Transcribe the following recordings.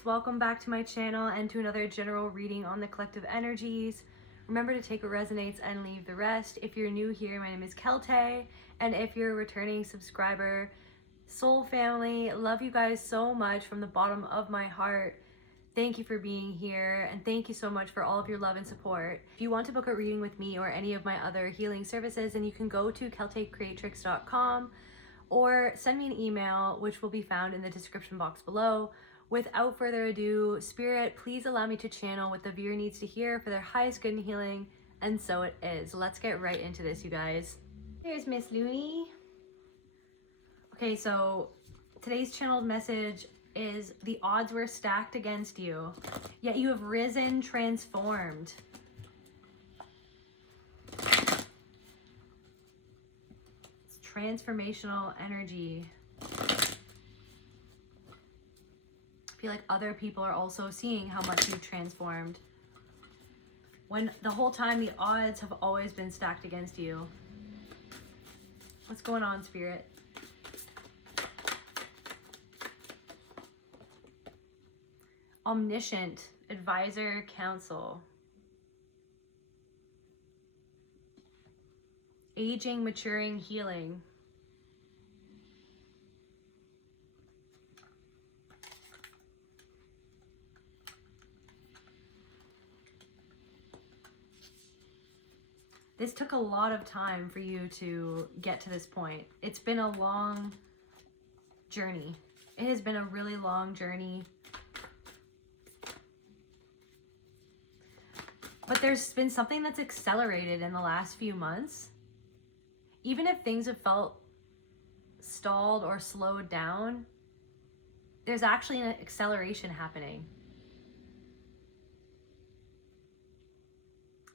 Welcome back to my channel and to another general reading on the collective energies. Remember to take what resonates and leave the rest. If you're new here, my name is Celtae, and if you're a returning subscriber, soul family, love you guys so much from the bottom of my heart. Thank you for being here, and thank you so much for all of your love and support. If you want to book a reading with me or any of my other healing services, then you can go to celtaecreatrix.com or send me an email, which will be found in the description box below. Without further ado, Spirit, please allow me to channel what the viewer needs to hear for their highest good and healing, and so it is. Let's get right into this, you guys. There's Miss Looney. Okay, so today's channeled message is the odds were stacked against you, yet you have risen transformed. It's transformational energy. I feel like other people are also seeing how much you've transformed, when the whole time the odds have always been stacked against you. What's going on, Spirit? Omniscient advisor counsel. Aging, maturing, healing. This took a lot of time for you to get to this point. It's been a long journey. It has been a really long journey. But there's been something that's accelerated in the last few months. Even if things have felt stalled or slowed down, there's actually an acceleration happening.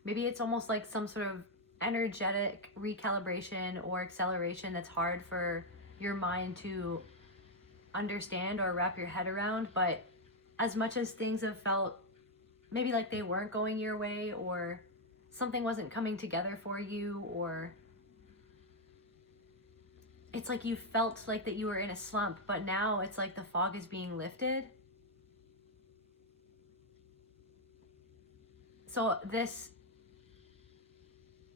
Maybe it's almost like some sort of energetic recalibration or acceleration that's hard for your mind to understand or wrap your head around. But as much as things have felt maybe like they weren't going your way, or something wasn't coming together for you, or it's like you felt like that you were in a slump, but now it's like the fog is being lifted. So this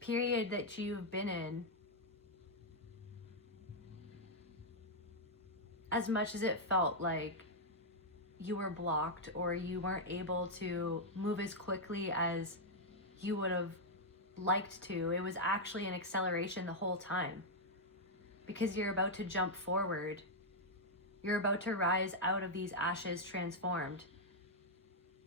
period that you've been in, as much as it felt like you were blocked or you weren't able to move as quickly as you would have liked to, it was actually an acceleration the whole time, because you're about to jump forward. You're about to rise out of these ashes transformed.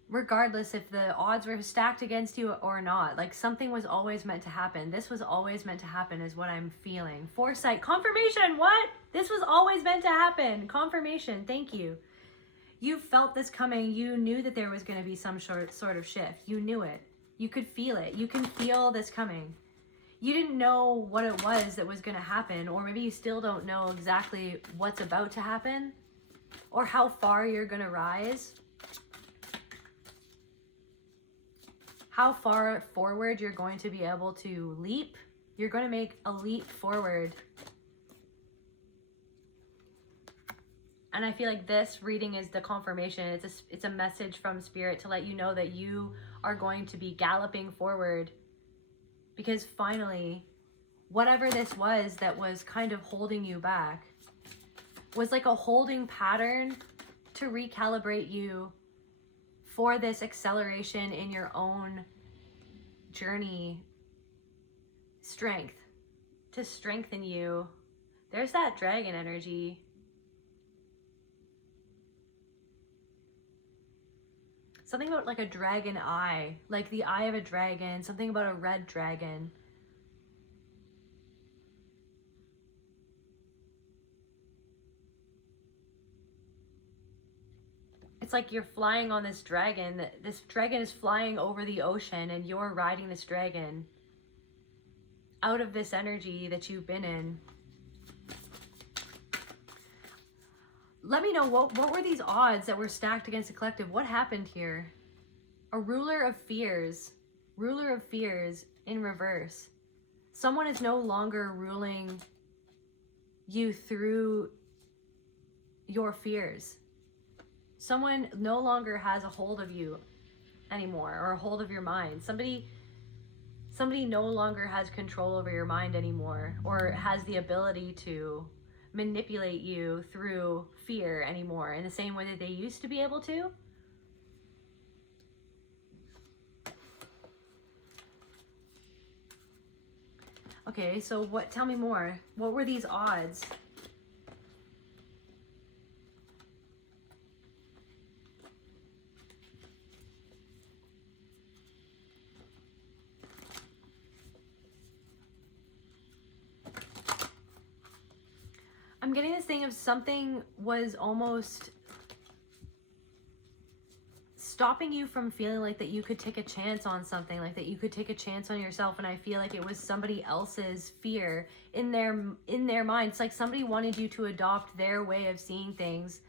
Regardless if the odds were stacked against you or not, like something was always meant to happen. This was always meant to happen is what I'm feeling. Foresight, confirmation, what? This was always meant to happen. Confirmation, thank you. You felt this coming. You knew that there was going to be some sort of shift. You knew it. You could feel it. You can feel this coming. You didn't know what it was that was going to happen, or maybe you still don't know exactly what's about to happen or how far you're going to rise. How far forward you're going to be able to leap. You're going to make a leap forward. And I feel like this reading is the confirmation. It's a message from Spirit to let you know that you are going to be galloping forward, because finally, whatever this was that was kind of holding you back was like a holding pattern to recalibrate you for this acceleration in your own journey, strength, to strengthen you. There's that dragon energy. Something about like a dragon eye, like the eye of a dragon, something about a red dragon. It's like you're flying on this dragon. This dragon is flying over the ocean, and you're riding this dragon out of this energy that you've been in. Let me know, what were these odds that were stacked against the collective? What happened here? A ruler of fears. Ruler of fears in reverse. Someone is no longer ruling you through your fears. someone no longer has a hold of you anymore, or a hold of your mind. Somebody no longer has control over your mind anymore, or has the ability to manipulate you through fear anymore in the same way that they used to be able to. Okay, so tell me more. What were these odds? I'm getting this thing of something was almost stopping you from feeling like that you could take a chance on something, like that you could take a chance on yourself. And I feel like it was somebody else's fear in their mind. It's like somebody wanted you to adopt their way of seeing things,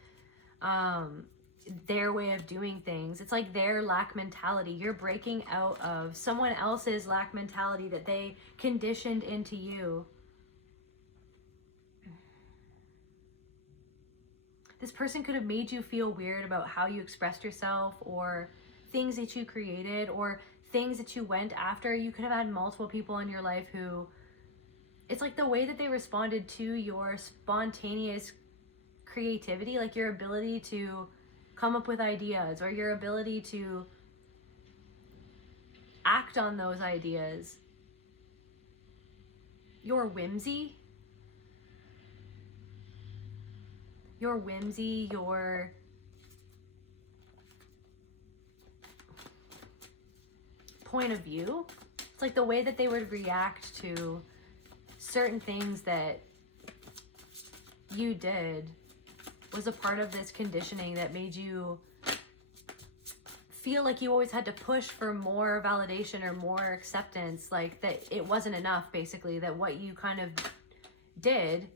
their way of doing things. It's like their lack mentality. You're breaking out of someone else's lack mentality that they conditioned into you. This person could have made you feel weird about how you expressed yourself, or things that you created, or things that you went after. You could have had multiple people in your life who, it's like the way that they responded to your spontaneous creativity, like your ability to come up with ideas, or your ability to act on those ideas. Your whimsy, your point of view. It's like the way that they would react to certain things that you did was a part of this conditioning that made you feel like you always had to push for more validation or more acceptance, like that it wasn't enough, basically, that what you kind of did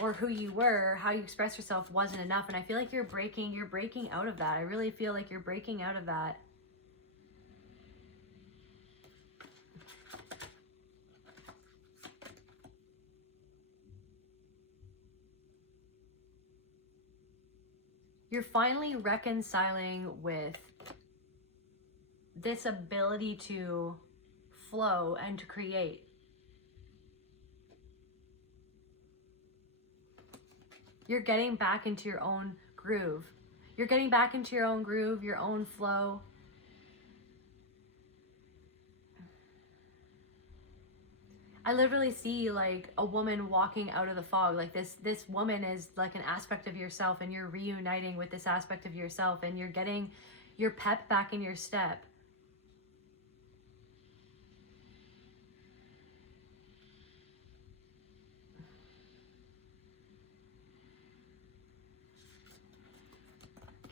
or who you were, how you expressed yourself wasn't enough. And I feel like you're breaking out of that. I really feel like you're breaking out of that. You're finally reconciling with this ability to flow and to create. You're getting back into your own groove. You're getting back into your own groove, your own flow. I literally see like a woman walking out of the fog. Like this woman is like an aspect of yourself, and you're reuniting with this aspect of yourself, and you're getting your pep back in your step.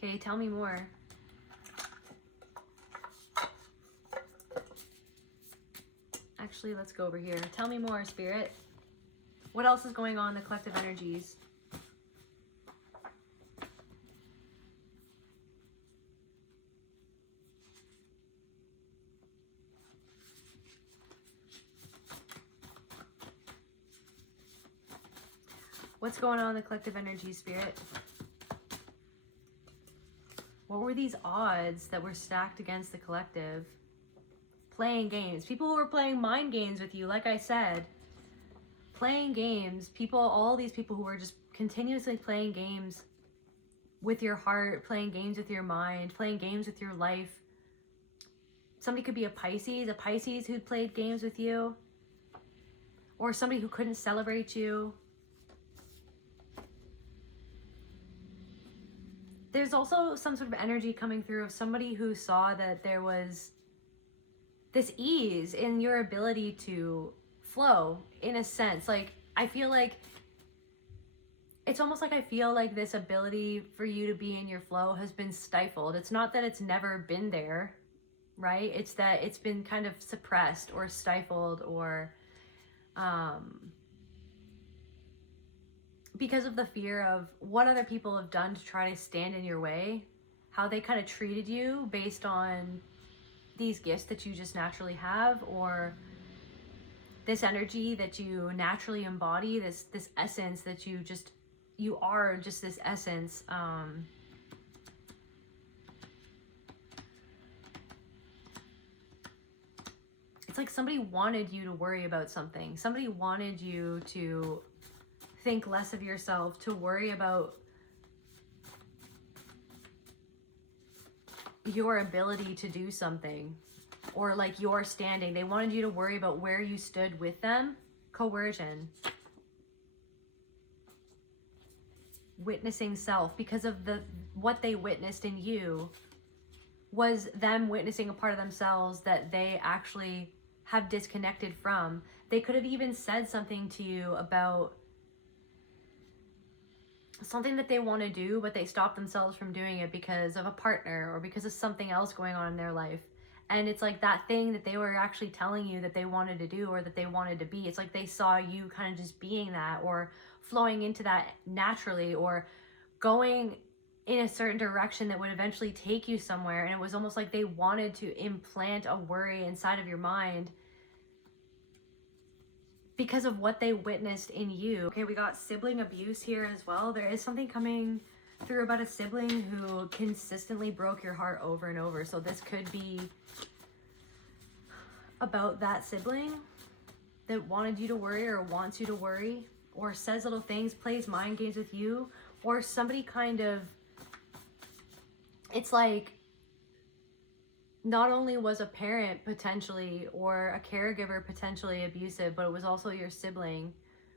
Okay, tell me more. Actually, let's go over here. Tell me more, Spirit. What else is going on in the collective energies? What's going on in the collective energies, Spirit? What were these odds that were stacked against the collective? Playing games. People who were playing mind games with you, like I said. Playing games. People, all these people who were just continuously playing games with your heart, playing games with your mind, playing games with your life. Somebody could be a Pisces who played games with you. Or somebody who couldn't celebrate you. There's also some sort of energy coming through of somebody who saw that there was this ease in your ability to flow, in a sense. Like, I feel like it's almost like I feel like this ability for you to be in your flow has been stifled. It's not that it's never been there, right? It's that it's been kind of suppressed or stifled, or because of the fear of what other people have done to try to stand in your way, how they kind of treated you based on these gifts that you just naturally have, or this energy that you naturally embody, this essence that you are just this essence. like somebody wanted you to worry about something. Somebody wanted you to think less of yourself, to worry about your ability to do something, or like your standing. They wanted you to worry about where you stood with them. Coercion. Witnessing self, because of what they witnessed in you was them witnessing a part of themselves that they actually have disconnected from. They could have even said something to you about something that they want to do, but they stop themselves from doing it because of a partner or because of something else going on in their life. And it's like that thing that they were actually telling you that they wanted to do or that they wanted to be. It's like they saw you kind of just being that, or flowing into that naturally, or going in a certain direction that would eventually take you somewhere. And it was almost like they wanted to implant a worry inside of your mind because of what they witnessed in you. Okay, we got sibling abuse here as well. There is something coming through about a sibling who consistently broke your heart over and over. So this could be about that sibling that wanted you to worry, or wants you to worry, or says little things, plays mind games with you, or somebody kind of, it's like not only was a parent potentially or a caregiver potentially abusive, but it was also your sibling.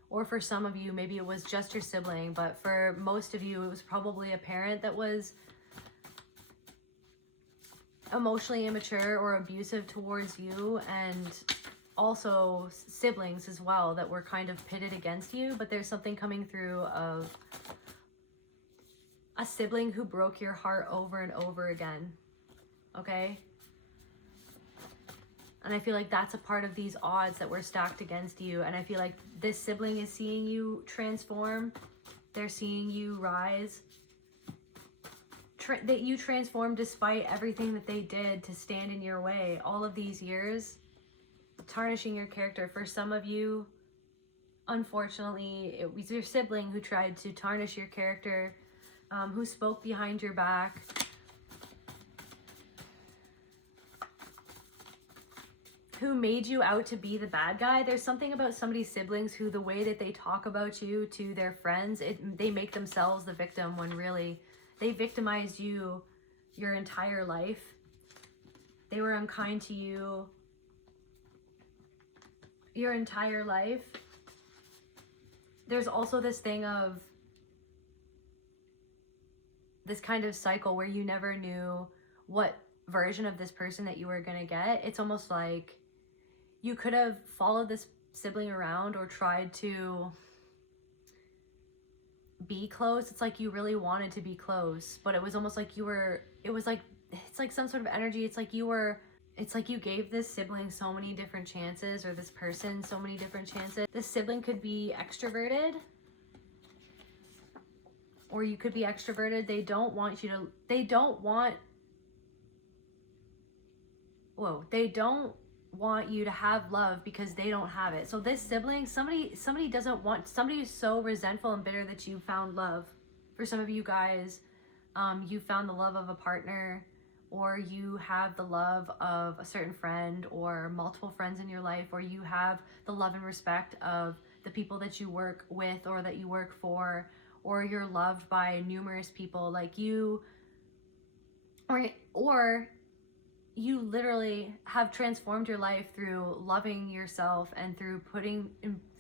Or for some of you, maybe it was just your sibling, but for most of you, it was probably a parent that was emotionally immature or abusive towards you, and also siblings as well that were kind of pitted against you. But there's something coming through of a sibling who broke your heart over and over again. Okay? And I feel like that's a part of these odds that were stacked against you. And I feel like this sibling is seeing you transform. They're seeing you rise. That you transformed despite everything that they did to stand in your way all of these years, tarnishing your character. For some of you, unfortunately, it was your sibling who tried to tarnish your character, who spoke behind your back, who made you out to be the bad guy. There's something about somebody's siblings who, the way that they talk about you to their friends, they make themselves the victim, when really they victimized you your entire life. They were unkind to you your entire life. There's also this thing of this kind of cycle where you never knew what version of this person that you were going to get. It's almost like you could have followed this sibling around or tried to be close. It's like you really wanted to be close, but it was almost like it's like some sort of energy. It's like you gave this sibling so many different chances, or this person so many different chances. This sibling could be extroverted, or you could be extroverted. They don't want you to have love because they don't have it. So this sibling, somebody who's so resentful and bitter that you found love. For some of you guys, you found the love of a partner, or you have the love of a certain friend or multiple friends in your life, or you have the love and respect of the people that you work with or that you work for, or you're loved by numerous people like you, or you literally have transformed your life through loving yourself, and through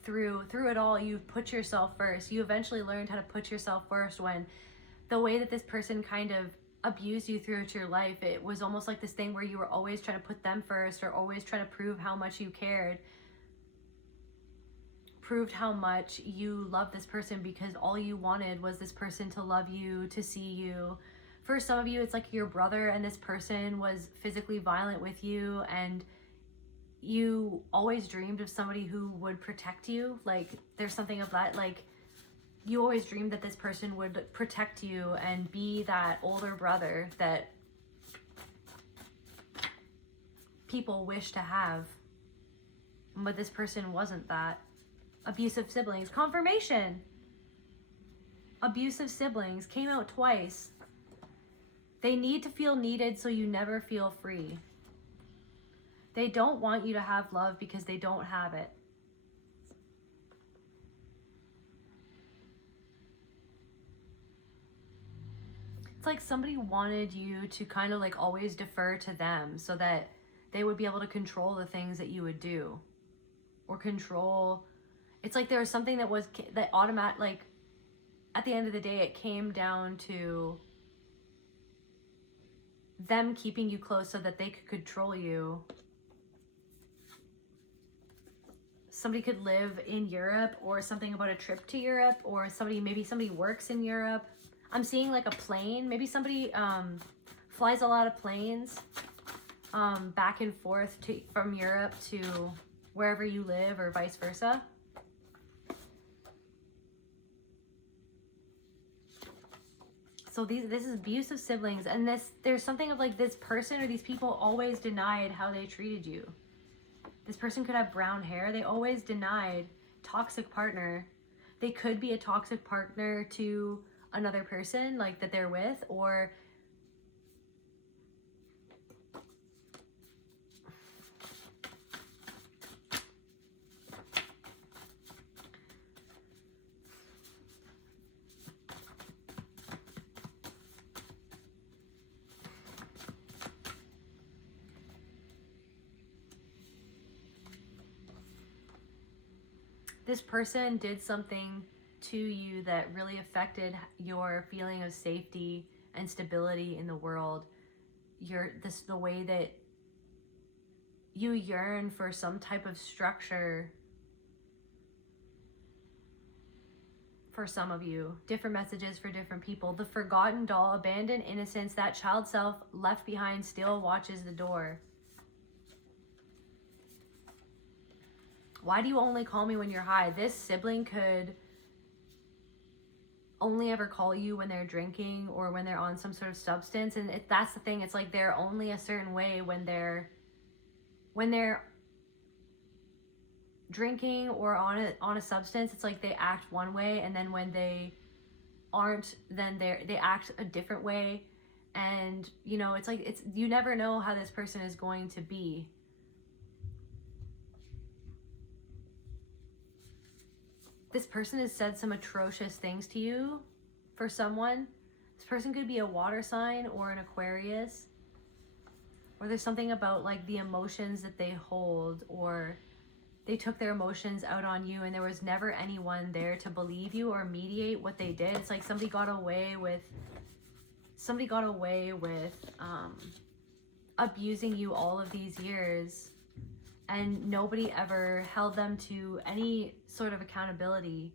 through it all, you've put yourself first. You eventually learned how to put yourself first, when the way that this person kind of abused you throughout your life, it was almost like this thing where you were always trying to put them first, or always trying to prove how much you cared, proved how much you loved this person, because all you wanted was this person to love you, to see you. For some of you, it's like your brother and this person was physically violent with you, and you always dreamed of somebody who would protect you. Like there's something of that, like you always dreamed that this person would protect you and be that older brother that people wish to have. But this person wasn't that. Abusive siblings. Confirmation. Abusive siblings came out twice. They need to feel needed, so you never feel free. They don't want you to have love because they don't have it. It's like somebody wanted you to kind of like always defer to them so that they would be able to control the things that you would do, or control. It's like there was something that automatic, like at the end of the day, it came down to them keeping you close so that they could control you. Somebody could live in Europe, or something about a trip to Europe, or maybe somebody works in Europe. I'm seeing like a plane. Maybe somebody flies a lot of planes back and forth from Europe to wherever you live, or vice versa. So this is abusive siblings, and there's something of like this person or these people always denied how they treated you. This person could have brown hair. They always denied. Toxic partner. They could be a toxic partner to another person like that they're with, or this person did something to you that really affected your feeling of safety and stability in the world. The way that you yearn for some type of structure. For some of you, different messages for different people. The forgotten doll, abandoned innocence, that child self left behind still watches the door. Why do you only call me when you're high? This sibling could only ever call you when they're drinking or when they're on some sort of substance. And that's the thing. It's like they're only a certain way when they're drinking or on a substance. It's like they act one way, and then when they aren't, then they act a different way. And you know, it's like you never know how this person is going to be. This person has said some atrocious things to you. For someone, this person could be a water sign or an Aquarius, or there's something about like the emotions that they hold, or they took their emotions out on you and there was never anyone there to believe you or mediate what they did. It's like somebody got away with abusing you all of these years, and nobody ever held them to any sort of accountability.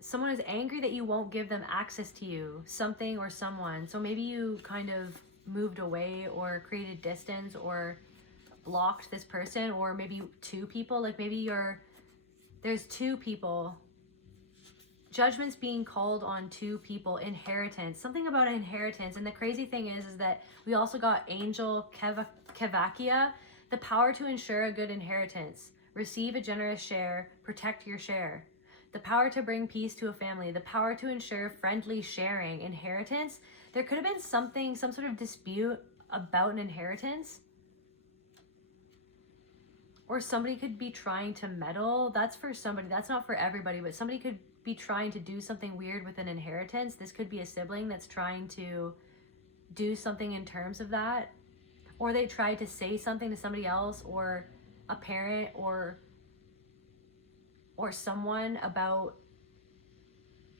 Someone is angry that you won't give them access to you, something or someone. So maybe you kind of moved away or created distance or blocked this person, or maybe two people. Like maybe there's two people. Judgment's being called on two people. Inheritance. Something about inheritance. And the crazy thing is that we also got Angel Kevakia. The power to ensure a good inheritance. Receive a generous share. Protect your share. The power to bring peace to a family. The power to ensure friendly sharing. Inheritance. There could have been some sort of dispute about an inheritance. Or somebody could be trying to meddle. That's for somebody. That's not for everybody, but somebody could be trying to do something weird with an inheritance. This could be a sibling that's trying to do something in terms of that. Or they tried to say something to somebody else, or a parent, or someone about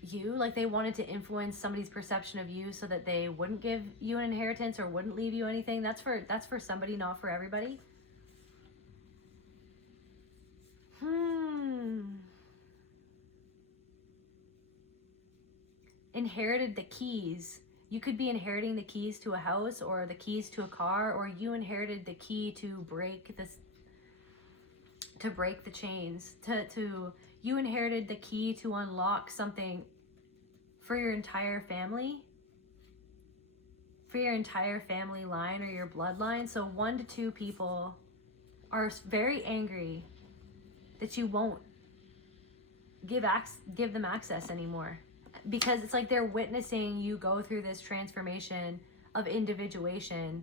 you. Like they wanted to influence somebody's perception of you so that they wouldn't give you an inheritance or wouldn't leave you anything. That's for somebody, not for everybody. Inherited the keys. You could be inheriting the keys to a house or the keys to a car, or you inherited the key to break the chains. You inherited the key to unlock something for your entire family. For your entire family line or your bloodline. So 1 to 2 people are very angry that you won't give them access anymore, because it's like they're witnessing you go through this transformation of individuation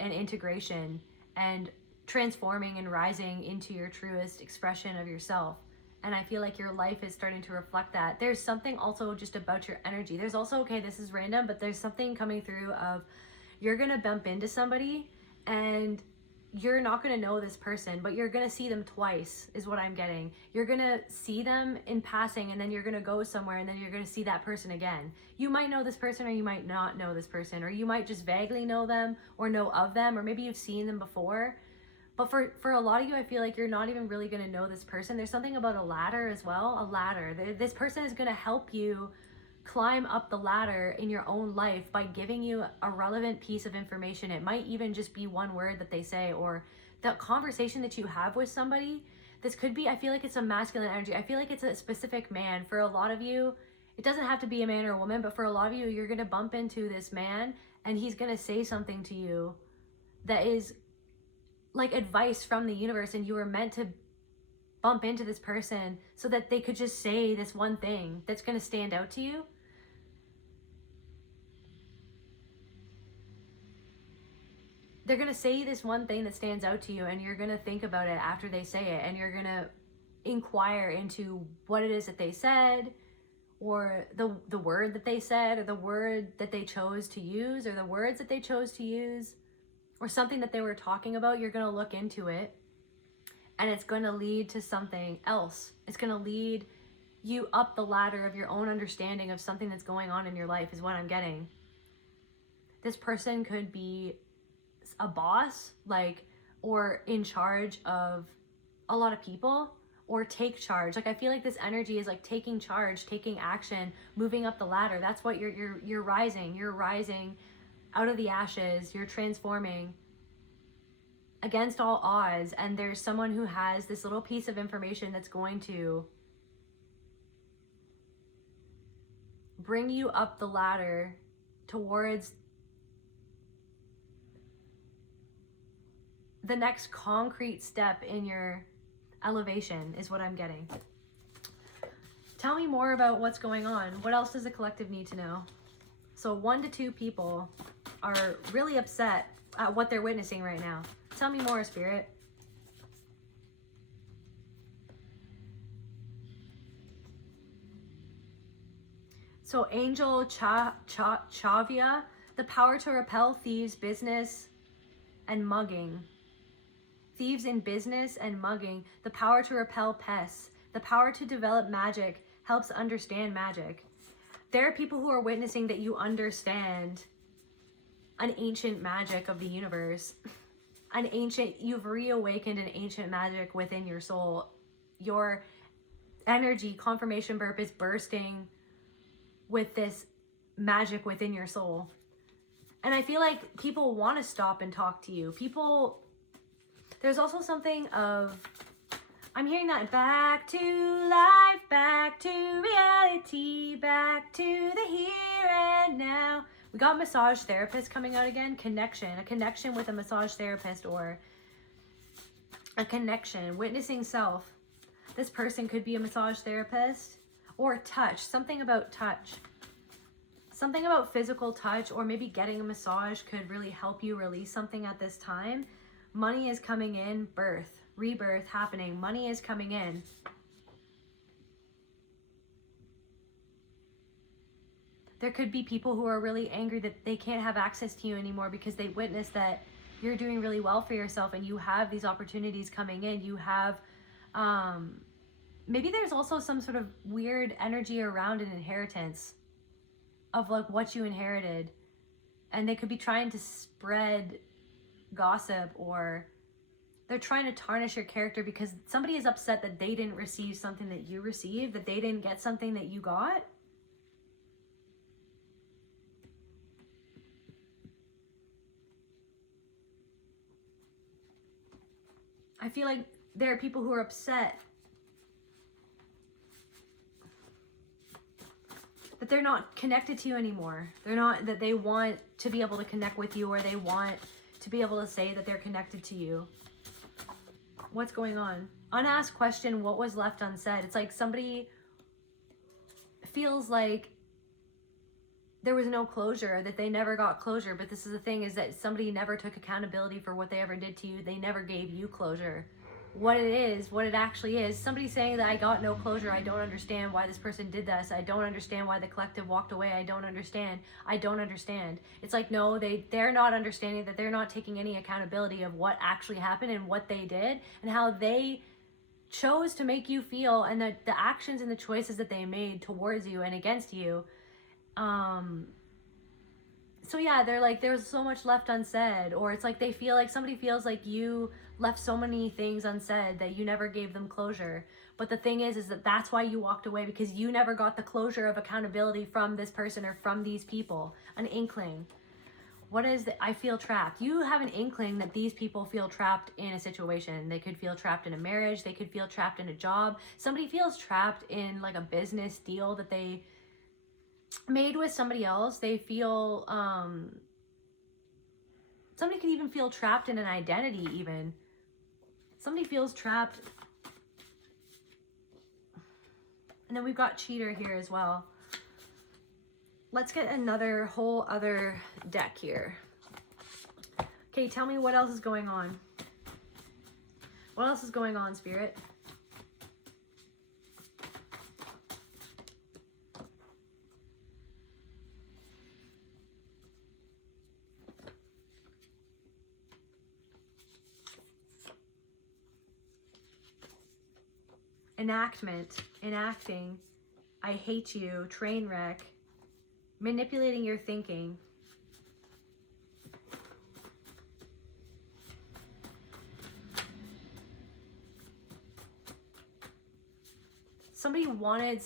and integration and transforming and rising into your truest expression of yourself. And I feel like your life is starting to reflect that. There's something also just about your energy. There's also, okay, this is random, but there's something coming through of you're going to bump into somebody and you're not going to know this person, but you're going to see them twice is what I'm getting. You're going to see them in passing, and then you're going to go somewhere, and then you're going to see that person again. You might know this person, or you might not know this person, or you might just vaguely know them or know of them, or maybe you've seen them before. But for a lot of you, I feel like you're not even really going to know this person. There's something about a ladder as well. A ladder. This person is going to help you climb up the ladder in your own life by giving you a relevant piece of information. It might even just be one word that they say, or the conversation that you have with somebody. This could be, I feel like it's a masculine energy. I feel like it's a specific man. For a lot of you, it doesn't have to be a man or a woman, but for a lot of you, you're going to bump into this man and he's going to say something to you that is like advice from the universe, and you were meant to bump into this person so that they could just say this one thing that's going to stand out to you. They're going to say this one thing that stands out to you, and you're going to think about it after they say it, and you're going to inquire into what it is that they said, or the word that they said, or the word that they chose to use, or the words that they chose to use, or something that they were talking about. You're going to look into it, and it's going to lead to something else. It's going to lead you up the ladder of your own understanding of something that's going on in your life, is what I'm getting. This person could be a boss, like, or in charge of a lot of people, or take charge. Like, I feel like this energy is like taking charge, taking action, moving up the ladder. That's what you're rising. You're rising out of the ashes. You're transforming against all odds, and there's someone who has this little piece of information that's going to bring you up the ladder towards the next concrete step in your elevation, is what I'm getting. Tell me more about what's going on. What else does the collective need to know? So 1 to 2 people are really upset at what they're witnessing right now. Tell me more, Spirit. So Angel Chavia, the power to repel thieves, business, and mugging. Thieves in business and mugging. The power to repel pests. The power to develop magic. Helps understand magic. There are people who are witnessing that you understand an ancient magic of the universe. You've reawakened an ancient magic within your soul. Your energy, confirmation burp, is bursting with this magic within your soul. And I feel like people want to stop and talk to you. There's also something of, I'm hearing that back to life, back to reality, back to the here and now. We got massage therapist coming out again. A connection with a massage therapist, or a connection, witnessing self. This person could be a massage therapist, or touch, something about touch. Something about physical touch, or maybe getting a massage could really help you release something at this time. Money is coming in, birth, rebirth happening. Money is coming in. There could be people who are really angry that they can't have access to you anymore because they witnessed that you're doing really well for yourself and you have these opportunities coming in. You have, maybe there's also some sort of weird energy around an inheritance of like what you inherited. And they could be trying to spread gossip, or they're trying to tarnish your character because somebody is upset that they didn't receive something that you received, that they didn't get something that you got. I feel like there are people who are upset that they're not connected to you anymore. That they want to be able to connect with you, or they want to be able to say that they're connected to you. What's going on? Unasked question, what was left unsaid? It's like somebody feels like there was no closure, that they never got closure. But this is the thing, is that somebody never took accountability for what they ever did to you. They never gave you closure. What it actually is. Somebody saying that I got no closure. I don't understand why this person did this. I don't understand why the collective walked away. I don't understand. It's like, no, they're not understanding, that they're not taking any accountability of what actually happened and what they did and how they chose to make you feel, and the actions and the choices that they made towards you and against you. So yeah, they're like, there's so much left unsaid, or it's like they feel like somebody feels like you left so many things unsaid that you never gave them closure. But the thing is that that's why you walked away, because you never got the closure of accountability from this person or from these people. An inkling. What is it? I feel trapped. You have an inkling that these people feel trapped in a situation. They could feel trapped in a marriage. They could feel trapped in a job. Somebody feels trapped in like a business deal that they made with somebody else. They feel, somebody could even feel trapped in an identity even. Somebody feels trapped. And then we've got cheater here as well. Let's get another whole other deck here. Okay, tell me what else is going on. What else is going on, Spirit? Enacting, I hate you, train wreck, manipulating your thinking. Somebody wanted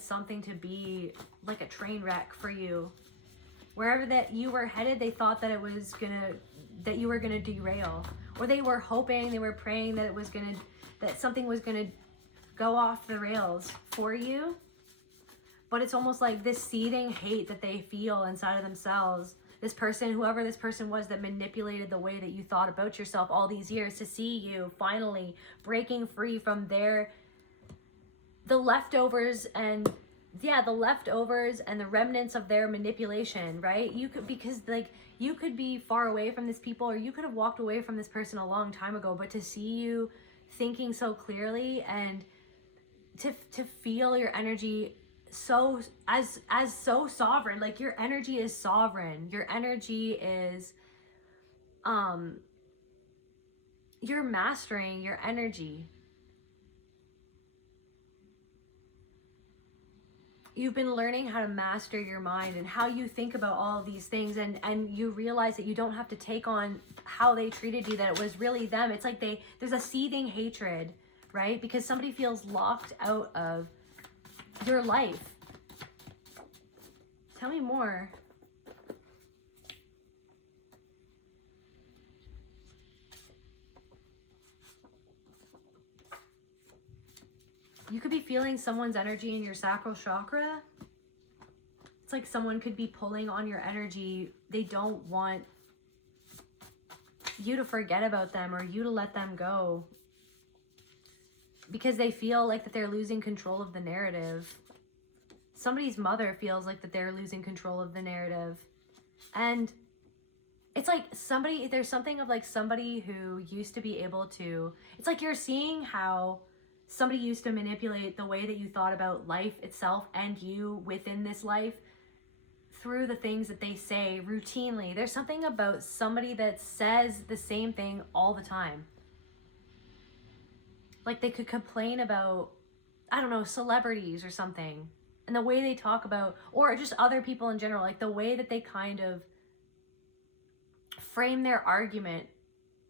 something to be like a train wreck for you. Wherever that you were headed, they thought that that you were gonna derail, or they were hoping, they were praying that that something was gonna go off the rails for you. But it's almost like this seething hate that they feel inside of themselves. This person, whoever this person was that manipulated the way that you thought about yourself all these years, to see you finally breaking free from the leftovers and the remnants of their manipulation, right? You could be far away from this people, or you could have walked away from this person a long time ago, but to see you thinking so clearly and to feel your energy so sovereign, like your energy is sovereign. Your energy is you're mastering your energy. You've been learning how to master your mind and how you think about all of these things, and you realize that you don't have to take on how they treated you, that it was really them. It's like there's a seething hatred, right? Because somebody feels locked out of your life. Tell me more. You could be feeling someone's energy in your sacral chakra. It's like someone could be pulling on your energy. They don't want you to forget about them or you to let them go, because they feel like that they're losing control of the narrative. Somebody's mother feels like that they're losing control of the narrative. And it's like there's something of like somebody who used to be able to, it's like you're seeing how somebody used to manipulate the way that you thought about life itself and you within this life through the things that they say routinely. There's something about somebody that says the same thing all the time. Like they could complain about, I don't know, celebrities or something, and the way they talk about, or just other people in general, like the way that they kind of frame their argument,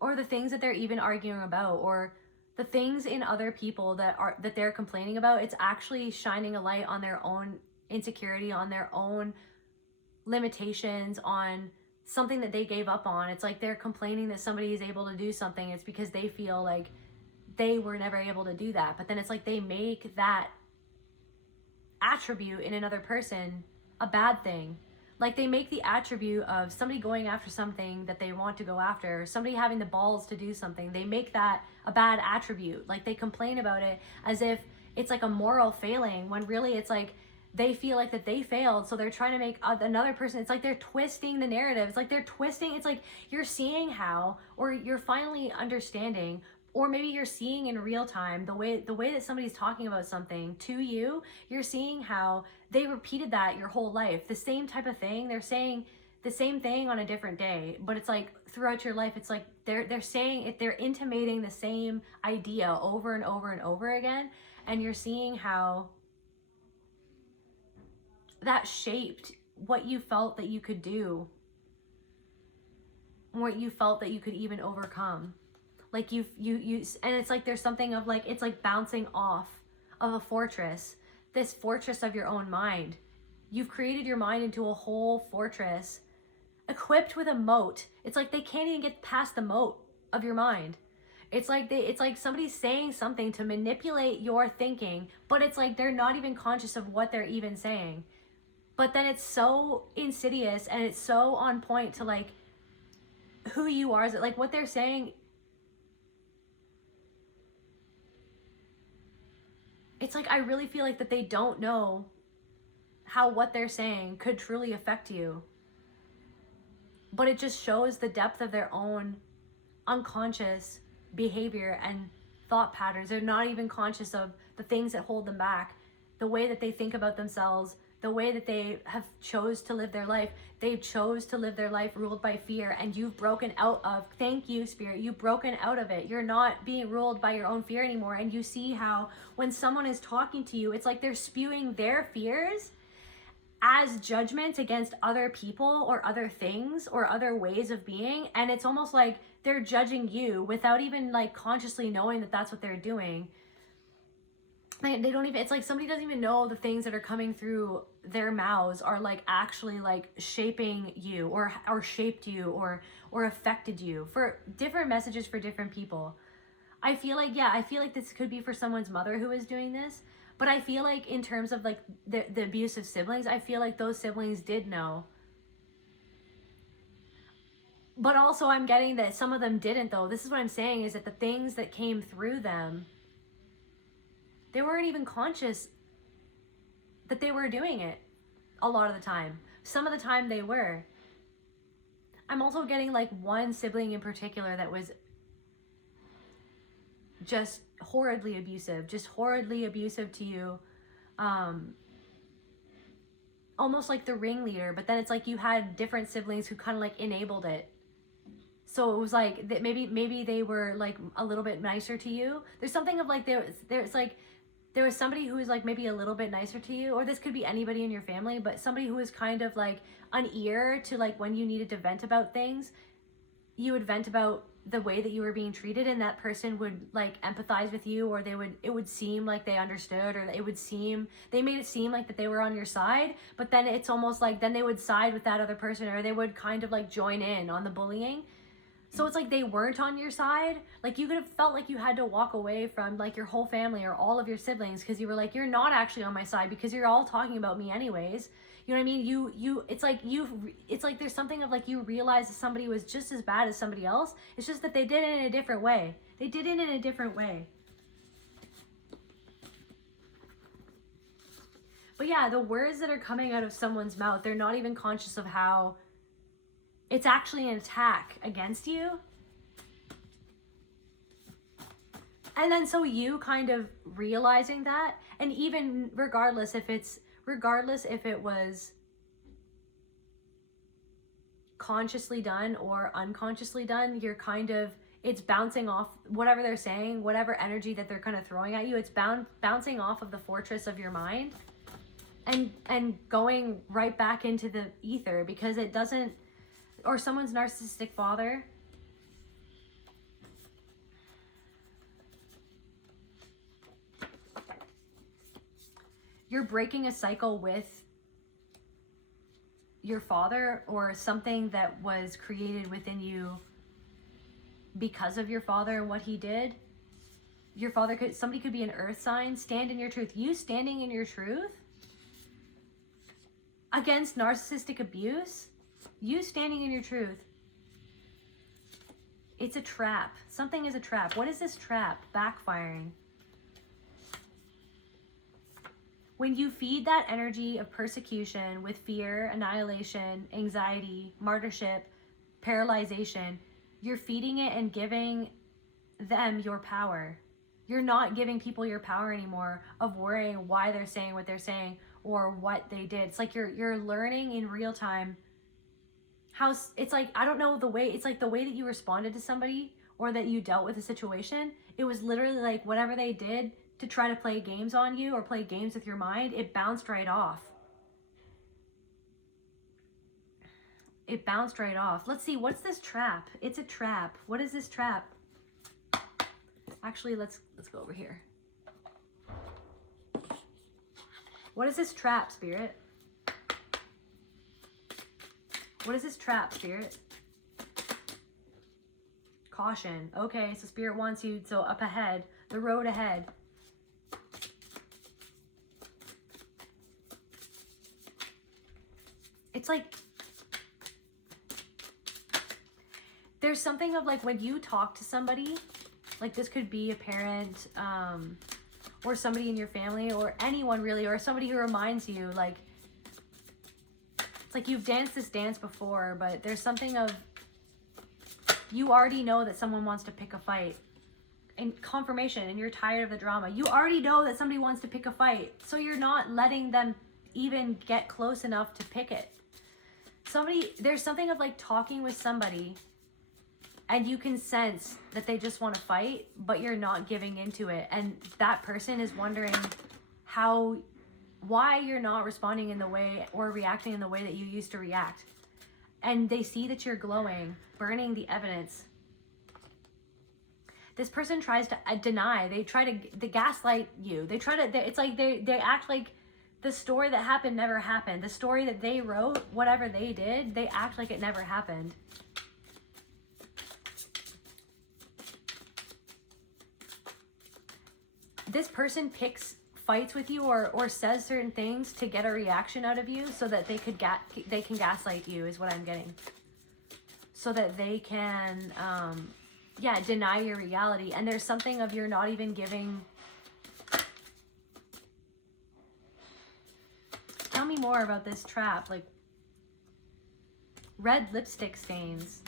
or the things that they're even arguing about, or the things in other people that they're complaining about. It's actually shining a light on their own insecurity, on their own limitations, on something that they gave up on. It's like they're complaining that somebody is able to do something. It's because they feel like they were never able to do that. But then it's like they make that attribute in another person a bad thing, Like they make the attribute of somebody going after something that they want to go after, somebody having the balls to do something, they make that a bad attribute. Like they complain about it as if it's like a moral failing, when really it's like they feel like that they failed, so they're trying to make another person, it's like they're twisting the narrative. It's like they're twisting, it's like you're seeing how, or you're finally understanding, or maybe you're seeing in real time the way that somebody's talking about something to you. You're seeing how they repeated that your whole life, the same type of thing. They're saying the same thing on a different day, but it's like throughout your life, it's like they're saying it, they're intimating the same idea over and over and over again. And you're seeing how that shaped what you felt that you could do, what you felt that you could even overcome. Like you and it's like there's something of like, it's like bouncing off of a fortress, this fortress of your own mind. You've created your mind into a whole fortress equipped with a moat. It's like they can't even get past the moat of your mind. It's like somebody's saying something to manipulate your thinking, but it's like they're not even conscious of what they're even saying. But then it's so insidious and it's so on point to like who you are. Is it like what they're saying? It's like I really feel like that they don't know how what they're saying could truly affect you. But it just shows the depth of their own unconscious behavior and thought patterns. They're not even conscious of the things that hold them back, the way that they think about themselves, the way that they have chose to live their life. They chose to live their life ruled by fear, and you've broken out of, thank you, Spirit, you've broken out of it. You're not being ruled by your own fear anymore. And you see how when someone is talking to you, it's like they're spewing their fears as judgments against other people or other things or other ways of being. And it's almost like they're judging you without even like consciously knowing that that's what they're doing. They don't even, it's like somebody doesn't even know the things that are coming through their mouths are like actually like shaping you or shaped you or affected you, for different messages for different people. I feel like, yeah, I feel like this could be for someone's mother who is doing this, but I feel like in terms of like the abusive siblings, I feel like those siblings did know. But also I'm getting that some of them didn't though. This is what I'm saying, is that the things that came through them, they weren't even conscious that they were doing it a lot of the time. Some of the time they were. I'm also getting like one sibling in particular that was just horridly abusive to you. Almost like the ringleader, but then it's like you had different siblings who kind of like enabled it. So it was like that maybe they were like a little bit nicer to you. There's something of like there's like there was somebody who was like maybe a little bit nicer to you, or this could be anybody in your family, but somebody who was kind of like an ear to like when you needed to vent about things, you would vent about the way that you were being treated, and that person would like empathize with you, or it would seem like they understood, or they made it seem like that they were on your side, but then it's almost like then they would side with that other person, or they would kind of like join in on the bullying. So it's like they weren't on your side. Like you could have felt like you had to walk away from like your whole family or all of your siblings because you were like, you're not actually on my side because you're all talking about me anyways. You know what I mean? It's like there's something of like you realize that somebody was just as bad as somebody else. It's just that they did it in a different way. But yeah, the words that are coming out of someone's mouth, they're not even conscious of how it's actually an attack against you. And then so you kind of realizing that, and even regardless if it was consciously done or unconsciously done, you're kind of, it's bouncing off whatever they're saying, whatever energy that they're kind of throwing at you, it's bouncing off of the fortress of your mind and going right back into the ether, because it doesn't, or someone's narcissistic father. You're breaking a cycle with your father, or something that was created within you because of your father and what he did. Your father somebody could be an earth sign. Stand in your truth. You standing in your truth, against narcissistic abuse, you standing in your truth. It's a trap. Something is a trap. What is this trap? Backfiring. When you feed that energy of persecution with fear, annihilation, anxiety, martyrship, paralyzation, you're feeding it and giving them your power. You're not giving people your power anymore of worrying why they're saying what they're saying or what they did. It's like you're learning in real time how, it's like, I don't know the way, it's like the way that you responded to somebody or that you dealt with a situation. It was literally like whatever they did to try to play games on you or play games with your mind, it bounced right off. It bounced right off. Let's see, what's this trap? It's a trap. What is this trap? Actually, let's go over here. What is this trap, Spirit? What is this trap, Spirit? Caution. Okay, so Spirit wants you, so up ahead, the road ahead. It's like, there's something of like when you talk to somebody, like this could be a parent, or somebody in your family or anyone really, or somebody who reminds you, like, it's like you've danced this dance before, but there's something of, you already know that someone wants to pick a fight and confirmation and you're tired of the drama. You already know that somebody wants to pick a fight, so you're not letting them even get close enough to pick it. There's something of like talking with somebody and you can sense that they just want to fight, but you're not giving into it. And that person is wondering why you're not responding in the way or reacting in the way that you used to react. And they see that you're glowing, burning the evidence. This person tries to deny. They try to gaslight you. It's like they act like the story that happened never happened. The story that they wrote, whatever they did, they act like it never happened. This person picks fights with you or says certain things to get a reaction out of you so that they can gaslight you, is what I'm getting. So that they can, deny your reality. And there's something of you're not even giving. Tell me more about this trap, like red lipstick stains.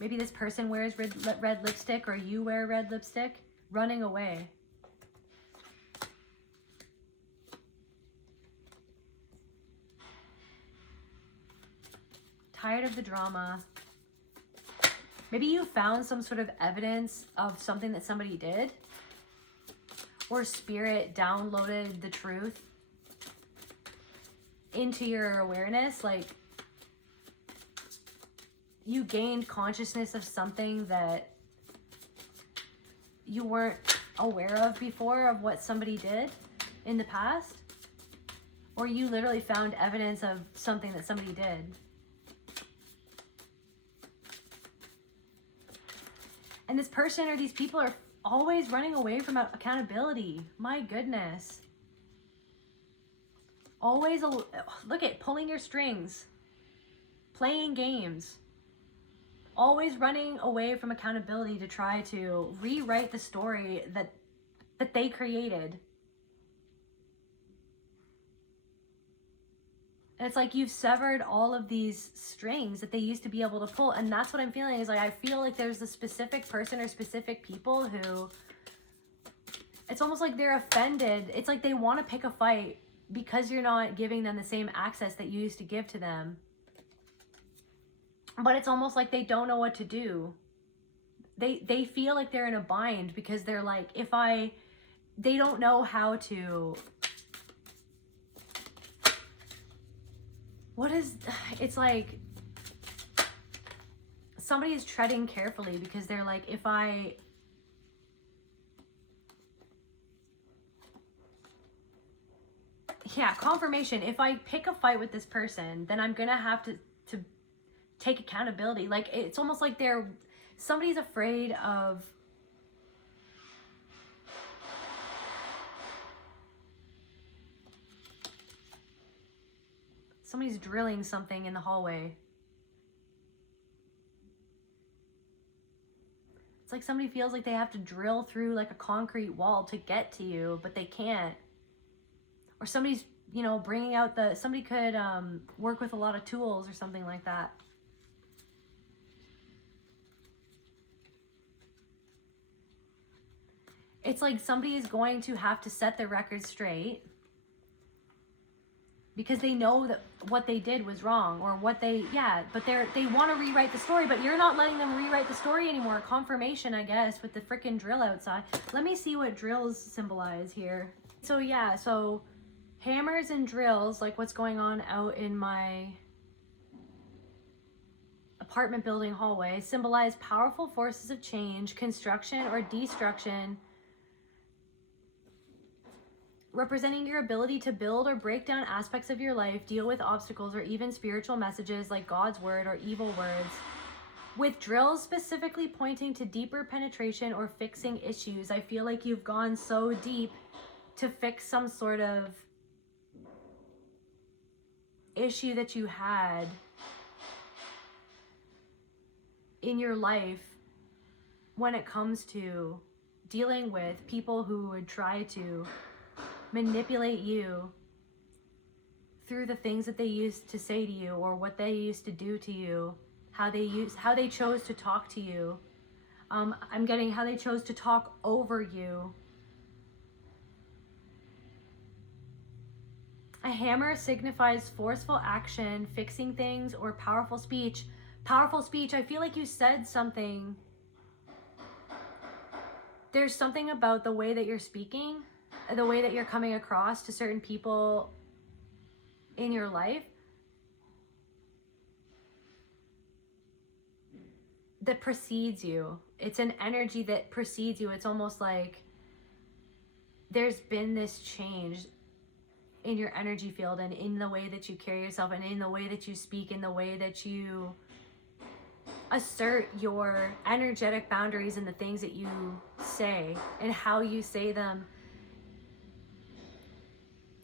Maybe this person wears red lipstick or you wear red lipstick. Running away. Tired of the drama. Maybe you found some sort of evidence of something that somebody did. Or Spirit downloaded the truth into your awareness. Like, you gained consciousness of something that you weren't aware of before, of what somebody did in the past. Or you literally found evidence of something that somebody did. And this person or these people are always running away from accountability. My goodness. Always, look at pulling your strings. Playing games. Always running away from accountability to try to rewrite the story that they created. And it's like you've severed all of these strings that they used to be able to pull. And that's what I'm feeling, is like, I feel like there's a specific person or specific people who, it's almost like they're offended. It's like they want to pick a fight because you're not giving them the same access that you used to give to them. But it's almost like they don't know what to do. They feel like they're in a bind because they're like, they don't know how to, it's like somebody is treading carefully because they're like, confirmation. If I pick a fight with this person, then I'm gonna have to take accountability. Like, it's almost like somebody's afraid of, Somebody's drilling something in the hallway. It's like somebody feels like they have to drill through like a concrete wall to get to you, but they can't. Or somebody's, you know, bringing out somebody could work with a lot of tools or something like that. It's like somebody is going to have to set their record straight because they know that what they did was wrong, or what they want to rewrite the story, but you're not letting them rewrite the story anymore. Confirmation, I guess, with the freaking drill outside. Let me see what drills symbolize here. So yeah, so hammers and drills, like what's going on out in my apartment building hallway, symbolize powerful forces of change, construction or destruction, representing your ability to build or break down aspects of your life, deal with obstacles, or even spiritual messages like God's word or evil words. With drills specifically pointing to deeper penetration or fixing issues. I feel like you've gone so deep to fix some sort of issue that you had in your life when it comes to dealing with people who would try to manipulate you through the things that they used to say to you, or what they used to do to you, how they chose to talk to you. I'm getting how they chose to talk over you. A hammer signifies forceful action, fixing things, or powerful speech. Powerful speech, I feel like you said something. There's something about the way that you're speaking, the way that you're coming across to certain people in your life, that precedes you. It's an energy that precedes you. It's almost like there's been this change in your energy field, and in the way that you carry yourself, and in the way that you speak, in the way that you assert your energetic boundaries, and the things that you say and how you say them.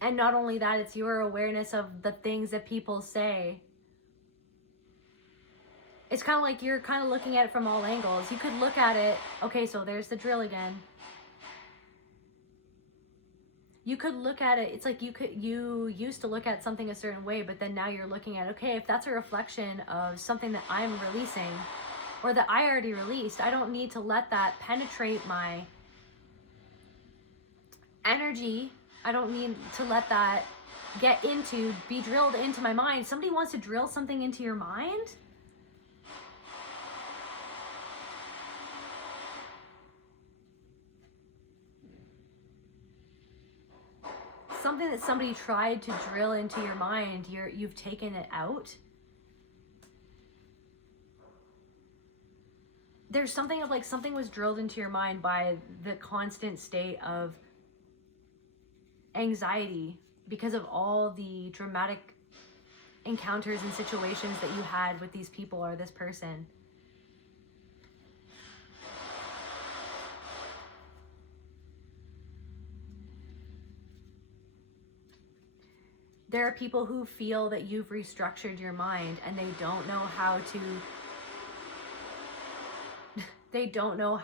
And not only that, it's your awareness of the things that people say. It's kind of like you're kind of looking at it from all angles. You could look at it, okay, so there's the drill again. You could look at it, it's like you used to look at something a certain way, but then now you're looking at, okay, if that's a reflection of something that I'm releasing, or that I already released, I don't need to let that penetrate my energy. I don't need to let that be drilled into my mind. Somebody wants to drill something into your mind? Something that somebody tried to drill into your mind, you've taken it out. There's something of like something was drilled into your mind by the constant state of anxiety because of all the dramatic encounters and situations that you had with these people or this person. There are people who feel that you've restructured your mind, and they don't know how to they don't know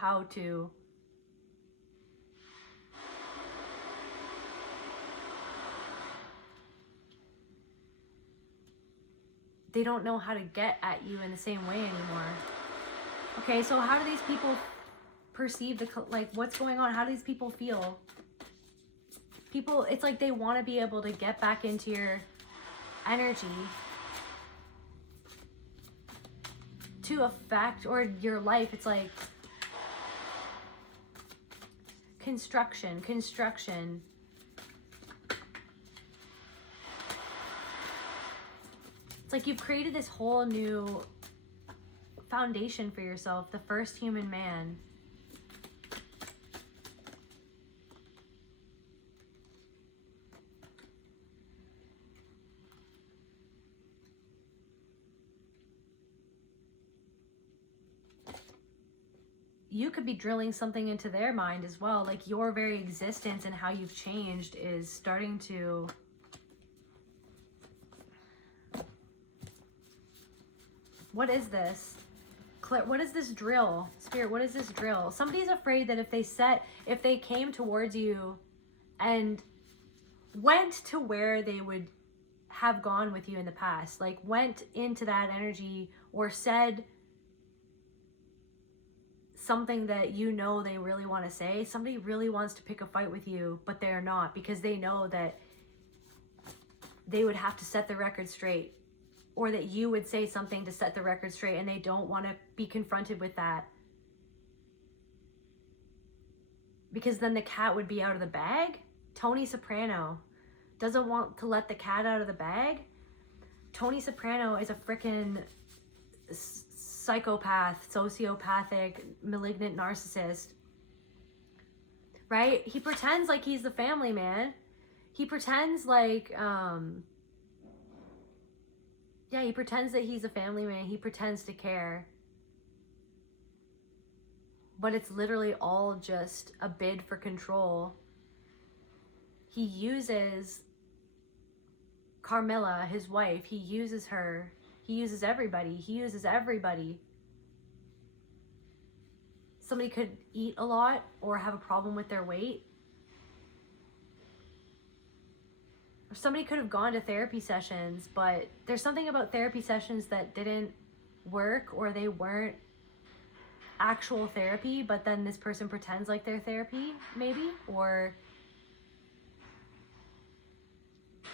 how to get at you in the same way anymore. Okay, so how do these people perceive what's going on? How do these people feel? People, it's like they want to be able to get back into your energy to affect, or your life. It's like construction. It's like you've created this whole new foundation for yourself, the first human man. You could be drilling something into their mind as well. Like your very existence and how you've changed is starting to What is this? What is this drill? Spirit, what is this drill? Somebody's afraid that if they came towards you and went to where they would have gone with you in the past, like went into that energy or said something that you know they really want to say, somebody really wants to pick a fight with you, but they're not, because they know that they would have to set the record straight, or that you would say something to set the record straight, and they don't want to be confronted with that, because then the cat would be out of the bag. Tony Soprano doesn't want to let the cat out of the bag. Tony Soprano is a freaking psychopath, sociopathic, malignant narcissist, right? He pretends like he's the family man. He pretends like, he pretends that he's a family man. He pretends to care. But it's literally all just a bid for control. He uses Carmilla, his wife. He uses her. He uses everybody. He uses everybody. Somebody could eat a lot or have a problem with their weight. Or somebody could have gone to therapy sessions, but there's something about therapy sessions that didn't work, or they weren't actual therapy, but then this person pretends like they're therapy, maybe, or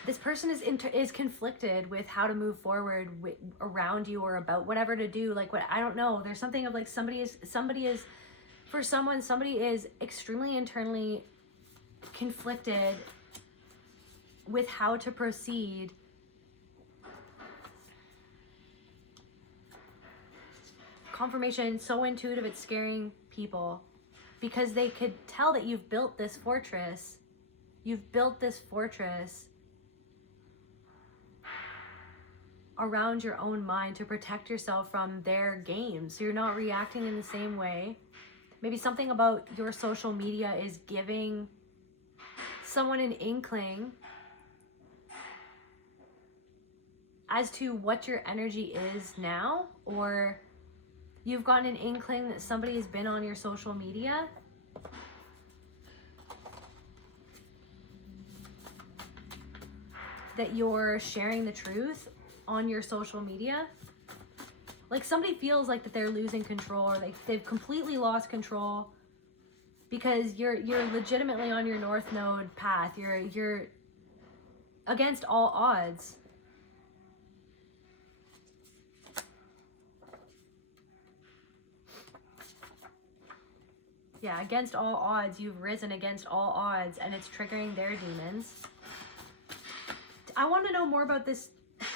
this person is conflicted with how to move forward around you, or about whatever to do. Like, what, I don't know. There's something of like somebody is extremely internally conflicted with how to proceed. Confirmation, so intuitive, it's scaring people, because they could tell that you've built this fortress. You've built this fortress around your own mind to protect yourself from their games. You're not reacting in the same way. Maybe something about your social media is giving someone an inkling as to what your energy is now, or you've gotten an inkling that somebody has been on your social media. That you're sharing the truth on your social media. Like, somebody feels like that they're losing control, or they've completely lost control, because you're legitimately on your North Node path. You're against all odds. Yeah, against all odds. You've risen against all odds, and it's triggering their demons. I want to know more about this.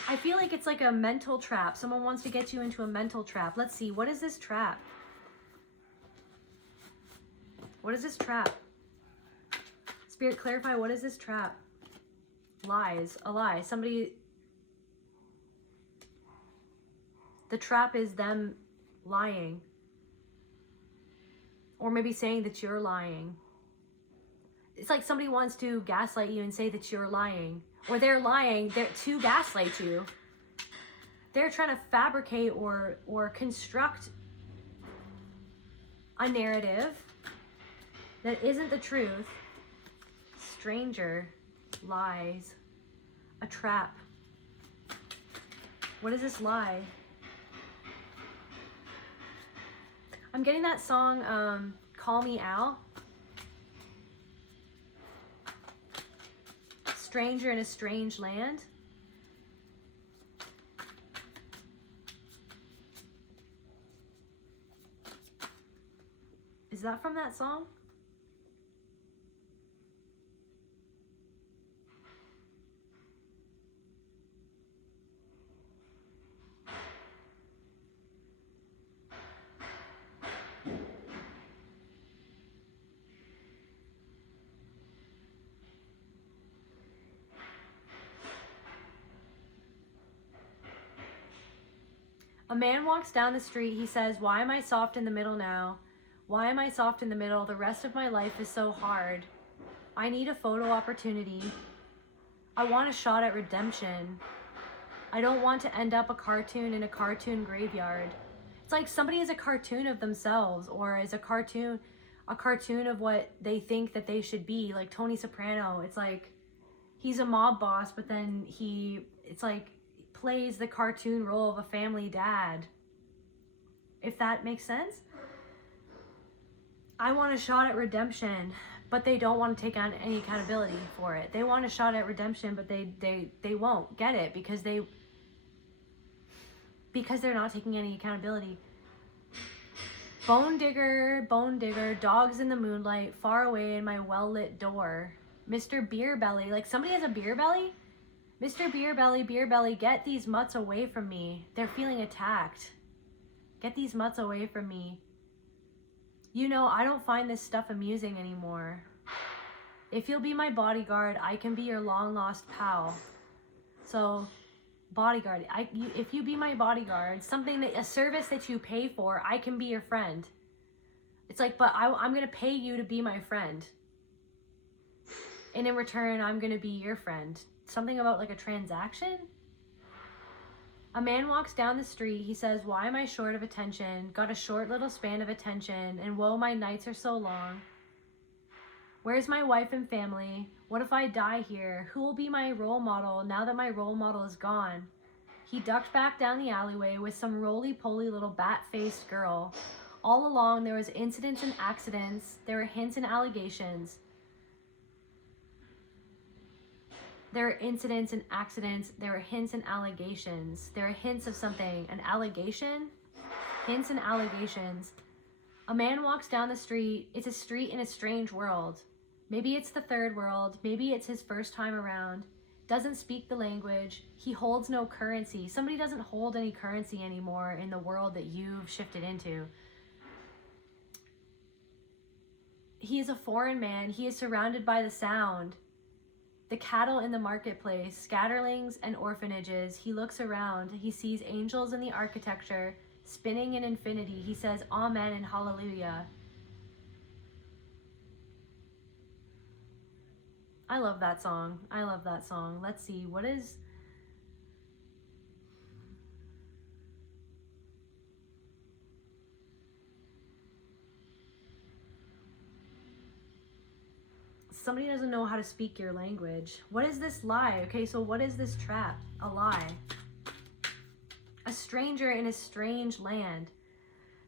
I feel like it's like a mental trap. Someone wants to get you into a mental trap. Let's see. What is this trap? What is this trap? Spirit, clarify. What is this trap? Lies. A lie. Somebody... The trap is them lying. Or maybe saying that you're lying. It's like somebody wants to gaslight you and say that you're lying. Or they're lying to gaslight you. They're trying to fabricate or construct a narrative that isn't the truth. Stranger, lies, a trap. What is this lie? I'm getting that song, Call Me Al. Stranger in a strange land. Is that from that song? A man walks down the street. He says, "Why am I soft in the middle now? Why am I soft in the middle? The rest of my life is so hard. I need a photo opportunity. I want a shot at redemption. I don't want to end up a cartoon in a cartoon graveyard. It's like somebody is a cartoon of themselves, or is a cartoon of what they think that they should be. Like Tony Soprano, it's like he's a mob boss, but then it's like plays the cartoon role of a family dad. If that makes sense. I want a shot at redemption, but they don't want to take on any accountability for it. They want a shot at redemption, but they won't get it because they're not taking any accountability. Bone digger, dogs in the moonlight, far away in my well-lit door. Mr. Beer Belly, like somebody has a beer belly? Mr. Beer Belly, get these mutts away from me. They're feeling attacked. Get these mutts away from me. You know, I don't find this stuff amusing anymore. If you'll be my bodyguard, I can be your long-lost pal. So, bodyguard, if you be my bodyguard, a service that you pay for, I can be your friend. It's like, but I'm going to pay you to be my friend. And in return, I'm going to be your friend. Something about like a transaction? A man walks down the street. He says, why am I short of attention? Got a short little span of attention, and whoa, my nights are so long. Where's my wife and family? What if I die here? Who will be my role model now that my role model is gone? He ducked back down the alleyway with some roly-poly little bat-faced girl. All along, there was incidents and accidents. There were hints and allegations. There were incidents and accidents. There were hints and allegations. There were hints of something. An allegation? Hints and allegations. A man walks down the street. It's a street in a strange world. Maybe it's the third world. Maybe it's his first time around. Doesn't speak the language. He holds no currency. Somebody doesn't hold any currency anymore in the world that you've shifted into. He is a foreign man. He is surrounded by the sound. The cattle in the marketplace, scatterlings and orphanages. He looks around. He sees angels in the architecture, spinning in infinity. He says, Amen and Hallelujah. I love that song. I love that song. Let's see. What is... Somebody doesn't know how to speak your language. What is this lie? Okay, so what is this trap? A lie. A stranger in a strange land.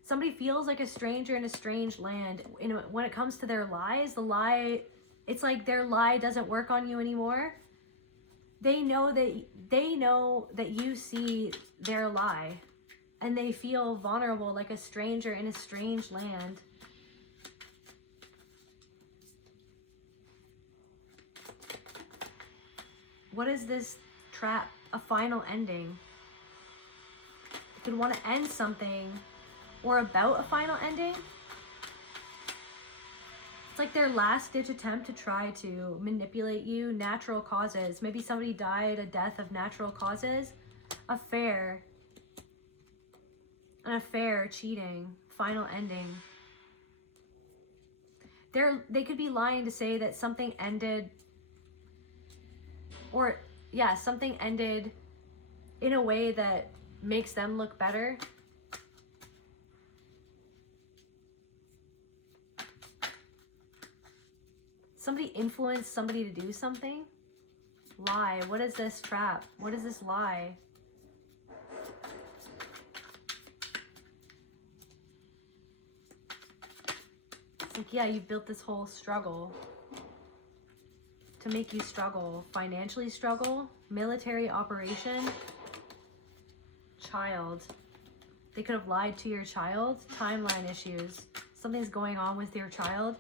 Somebody feels like a stranger in a strange land. When it comes to their lies, the lie, it's like their lie doesn't work on you anymore. They know that you see their lie, and they feel vulnerable like a stranger in a strange land. What is this trap? A final ending. You could want to end something or about a final ending. It's like their last ditch attempt to try to manipulate you. Natural causes. Maybe somebody died a death of natural causes. An affair, cheating, final ending. They could be lying to say that something ended, or yeah, something ended in a way that makes them look better. Somebody influenced somebody to do something. Lie. What is this trap? What is this lie? It's like, yeah, you built this whole struggle to make you struggle. Financially struggle. Military operation. Child. They could have lied to your child. Timeline issues. Something's going on with your child.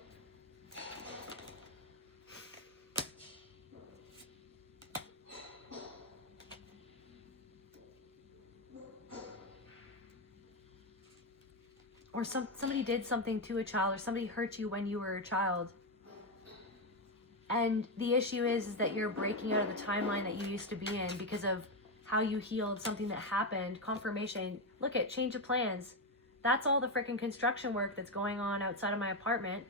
Or somebody did something to a child, or somebody hurt you when you were a child. And the issue is that you're breaking out of the timeline that you used to be in because of how you healed something that happened. Confirmation. Look at change of plans. That's all the freaking construction work that's going on outside of my apartment.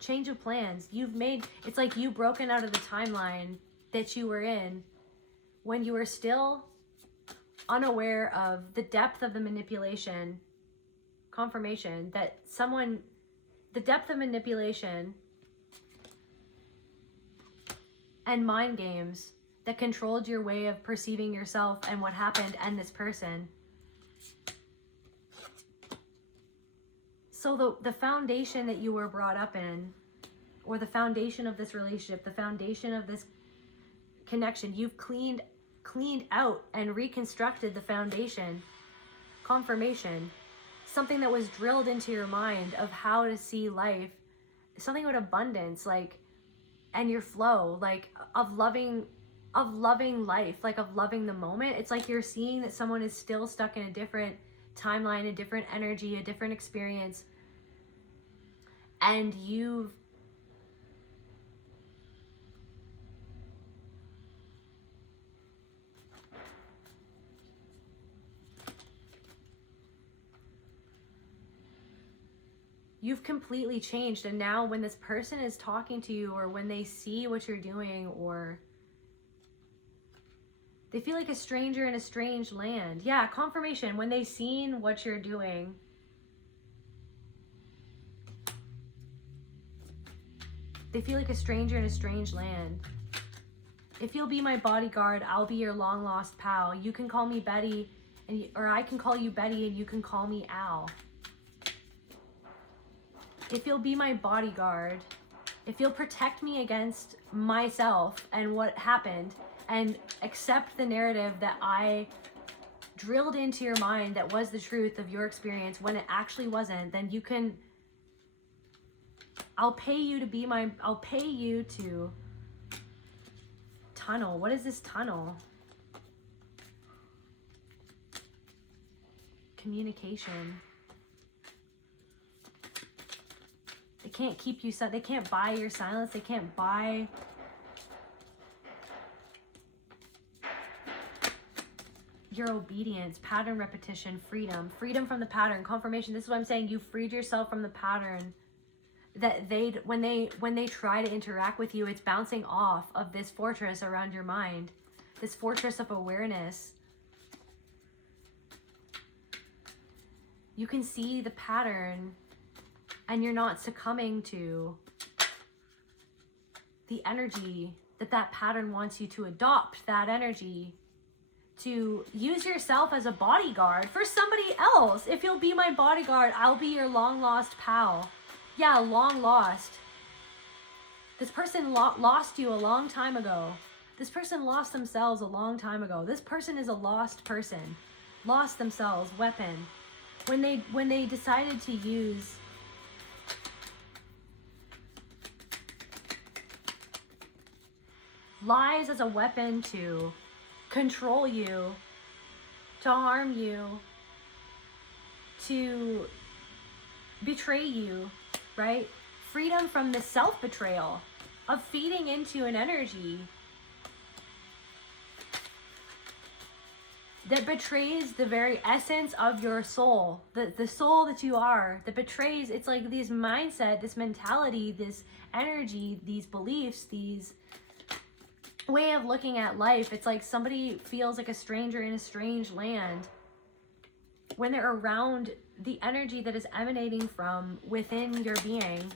Change of plans. It's like you've broken out of the timeline that you were in when you were still unaware of the depth of the manipulation, confirmation that someone, the depth of manipulation and mind games that controlled your way of perceiving yourself and what happened and this person. So the foundation that you were brought up in, or the foundation of this relationship, the foundation of this connection, you've cleaned out and reconstructed the foundation, confirmation, something that was drilled into your mind of how to see life, something with abundance, like, and your flow, like, of loving life, like, of loving the moment. It's like you're seeing that someone is still stuck in a different timeline, a different energy, a different experience, and you've completely changed. And now when this person is talking to you, or when they see what you're doing, or they feel like a stranger in a strange land. Yeah, confirmation. When they've seen what you're doing, they feel like a stranger in a strange land. If you'll be my bodyguard, I'll be your long lost pal. You can call me Betty, or I can call you Betty, and you can call me Al. If you'll be my bodyguard, if you'll protect me against myself and what happened, and accept the narrative that I drilled into your mind that was the truth of your experience when it actually wasn't, then you can, I'll pay you to tunnel. What is this tunnel? Communication. They can't keep you, they can't buy your silence. They can't buy your obedience, pattern repetition, freedom from the pattern, confirmation. This is what I'm saying. You freed yourself from the pattern that when they try to interact with you, it's bouncing off of this fortress around your mind, this fortress of awareness. You can see the pattern, and you're not succumbing to the energy that pattern wants you to adopt, that energy to use yourself as a bodyguard for somebody else. If you'll be my bodyguard, I'll be your long lost pal. Yeah, long lost. This person lost you a long time ago. This person lost themselves a long time ago. This person is a lost person. Lost themselves, weapon. When they decided to use lies as a weapon to control you, to harm you, to betray you, right? Freedom from the self-betrayal of feeding into an energy that betrays the very essence of your soul, the soul that you are, that betrays. It's like this mindset, this mentality, this energy, these beliefs, these way of looking at life. It's like somebody feels like a stranger in a strange land when they're around the energy that is emanating from within your being.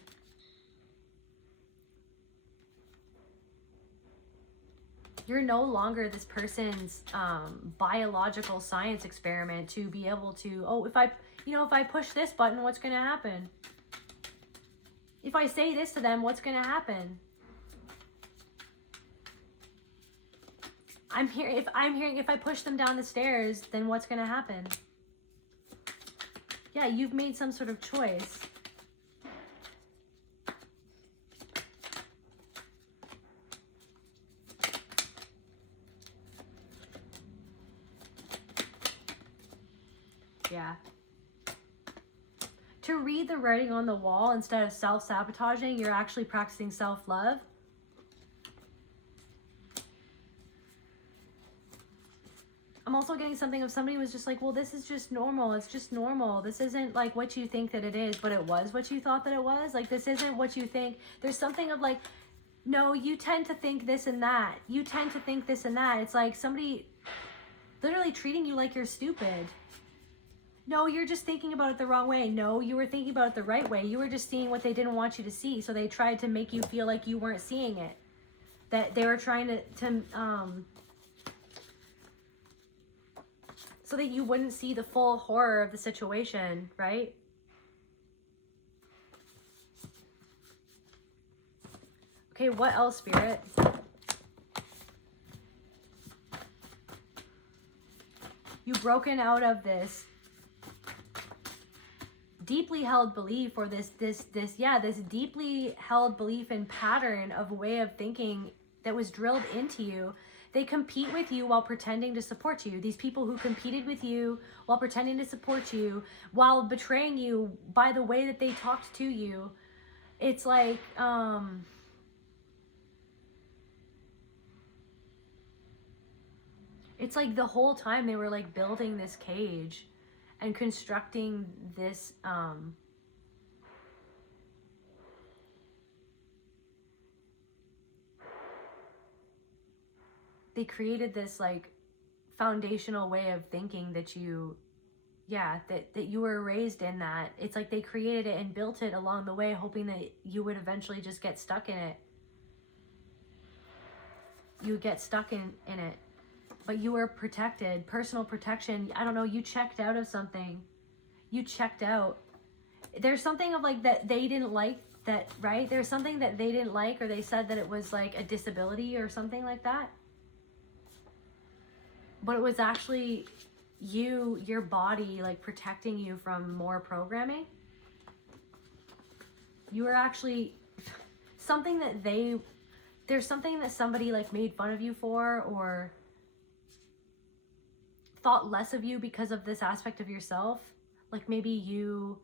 You're no longer this person's biological science experiment to be able to, oh, if I push this button, what's going to happen? If I say this to them, what's going to happen? If I push them down the stairs, then what's going to happen? Yeah, you've made some sort of choice. Yeah. To read the writing on the wall instead of self-sabotaging, you're actually practicing self-love. I'm also getting something of somebody who was just like, well, this is just normal. It's just normal. This isn't like what you think that it is, but it was what you thought that it was. Like, this isn't what you think. There's something of like, no, you tend to think this and that. You tend to think this and that. It's like somebody, literally treating you like you're stupid. No, you're just thinking about it the wrong way. No, you were thinking about it the right way. You were just seeing what they didn't want you to see. So they tried to make you feel like you weren't seeing it. That they were trying to so that you wouldn't see the full horror of the situation, right? Okay, what else, Spirit? You've broken out of this deeply held belief, or this deeply held belief and pattern of a way of thinking that was drilled into you. They compete with you while pretending to support you. These people who competed with you while pretending to support you, while betraying you by the way that they talked to you. It's like, it's like the whole time they were like building this cage and constructing this, they created this like foundational way of thinking that you, that you were raised in that. It's like they created it and built it along the way, hoping that you would eventually just get stuck in it. You would get stuck in it. But you were protected, personal protection. I don't know, you checked out of something. You checked out. There's something of like that they didn't like that, right? There's something that they didn't like, or they said that it was like a disability or something like that. But it was actually you, your body, like protecting you from more programming. You were actually something that there's something that somebody like made fun of you for, or thought less of you because of this aspect of yourself. Like maybe you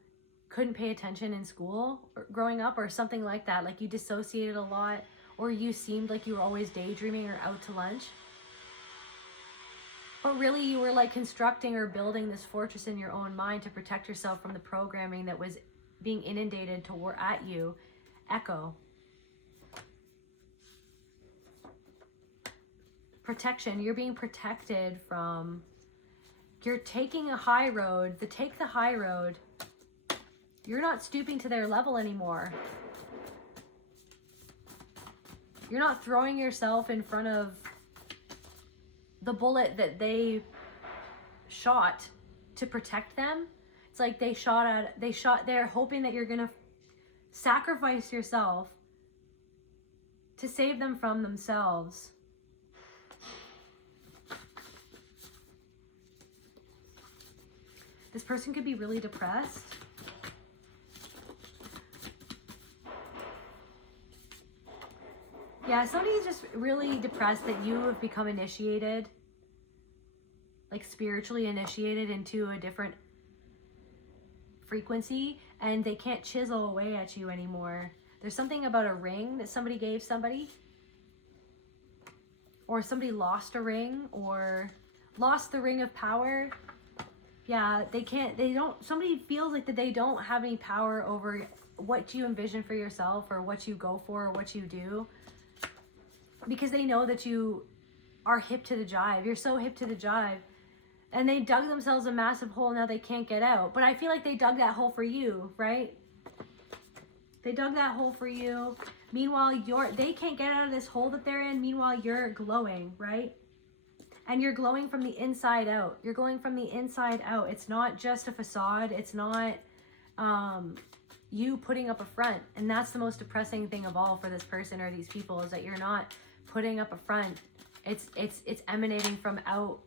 couldn't pay attention in school or growing up, or something like that. Like you dissociated a lot, or you seemed like you were always daydreaming or out to lunch. But really you were like constructing or building this fortress in your own mind to protect yourself from the programming that was being inundated at you. Echo. Protection. You're being protected from, you're taking a high road. Take the high road. You're not stooping to their level anymore. You're not throwing yourself in front of the bullet that they shot to protect them. It's like they're hoping that you're gonna sacrifice yourself to save them from themselves. This person could be really depressed. Yeah, somebody's just really depressed that you have become initiated, like spiritually initiated into a different frequency, and they can't chisel away at you anymore. There's something about a ring that somebody gave somebody, or somebody lost a ring, or lost the ring of power. Yeah, somebody feels like that they don't have any power over what you envision for yourself, or what you go for, or what you do. Because they know that you are hip to the jive. You're so hip to the jive. And they dug themselves a massive hole, now they can't get out. But I feel like they dug that hole for you, right? They dug that hole for you. Meanwhile, they can't get out of this hole that they're in. Meanwhile, you're glowing, right? And you're glowing from the inside out. You're glowing from the inside out. It's not just a facade. It's not you putting up a front. And that's the most depressing thing of all for this person or these people, is that you're not putting up a front. It's emanating from out.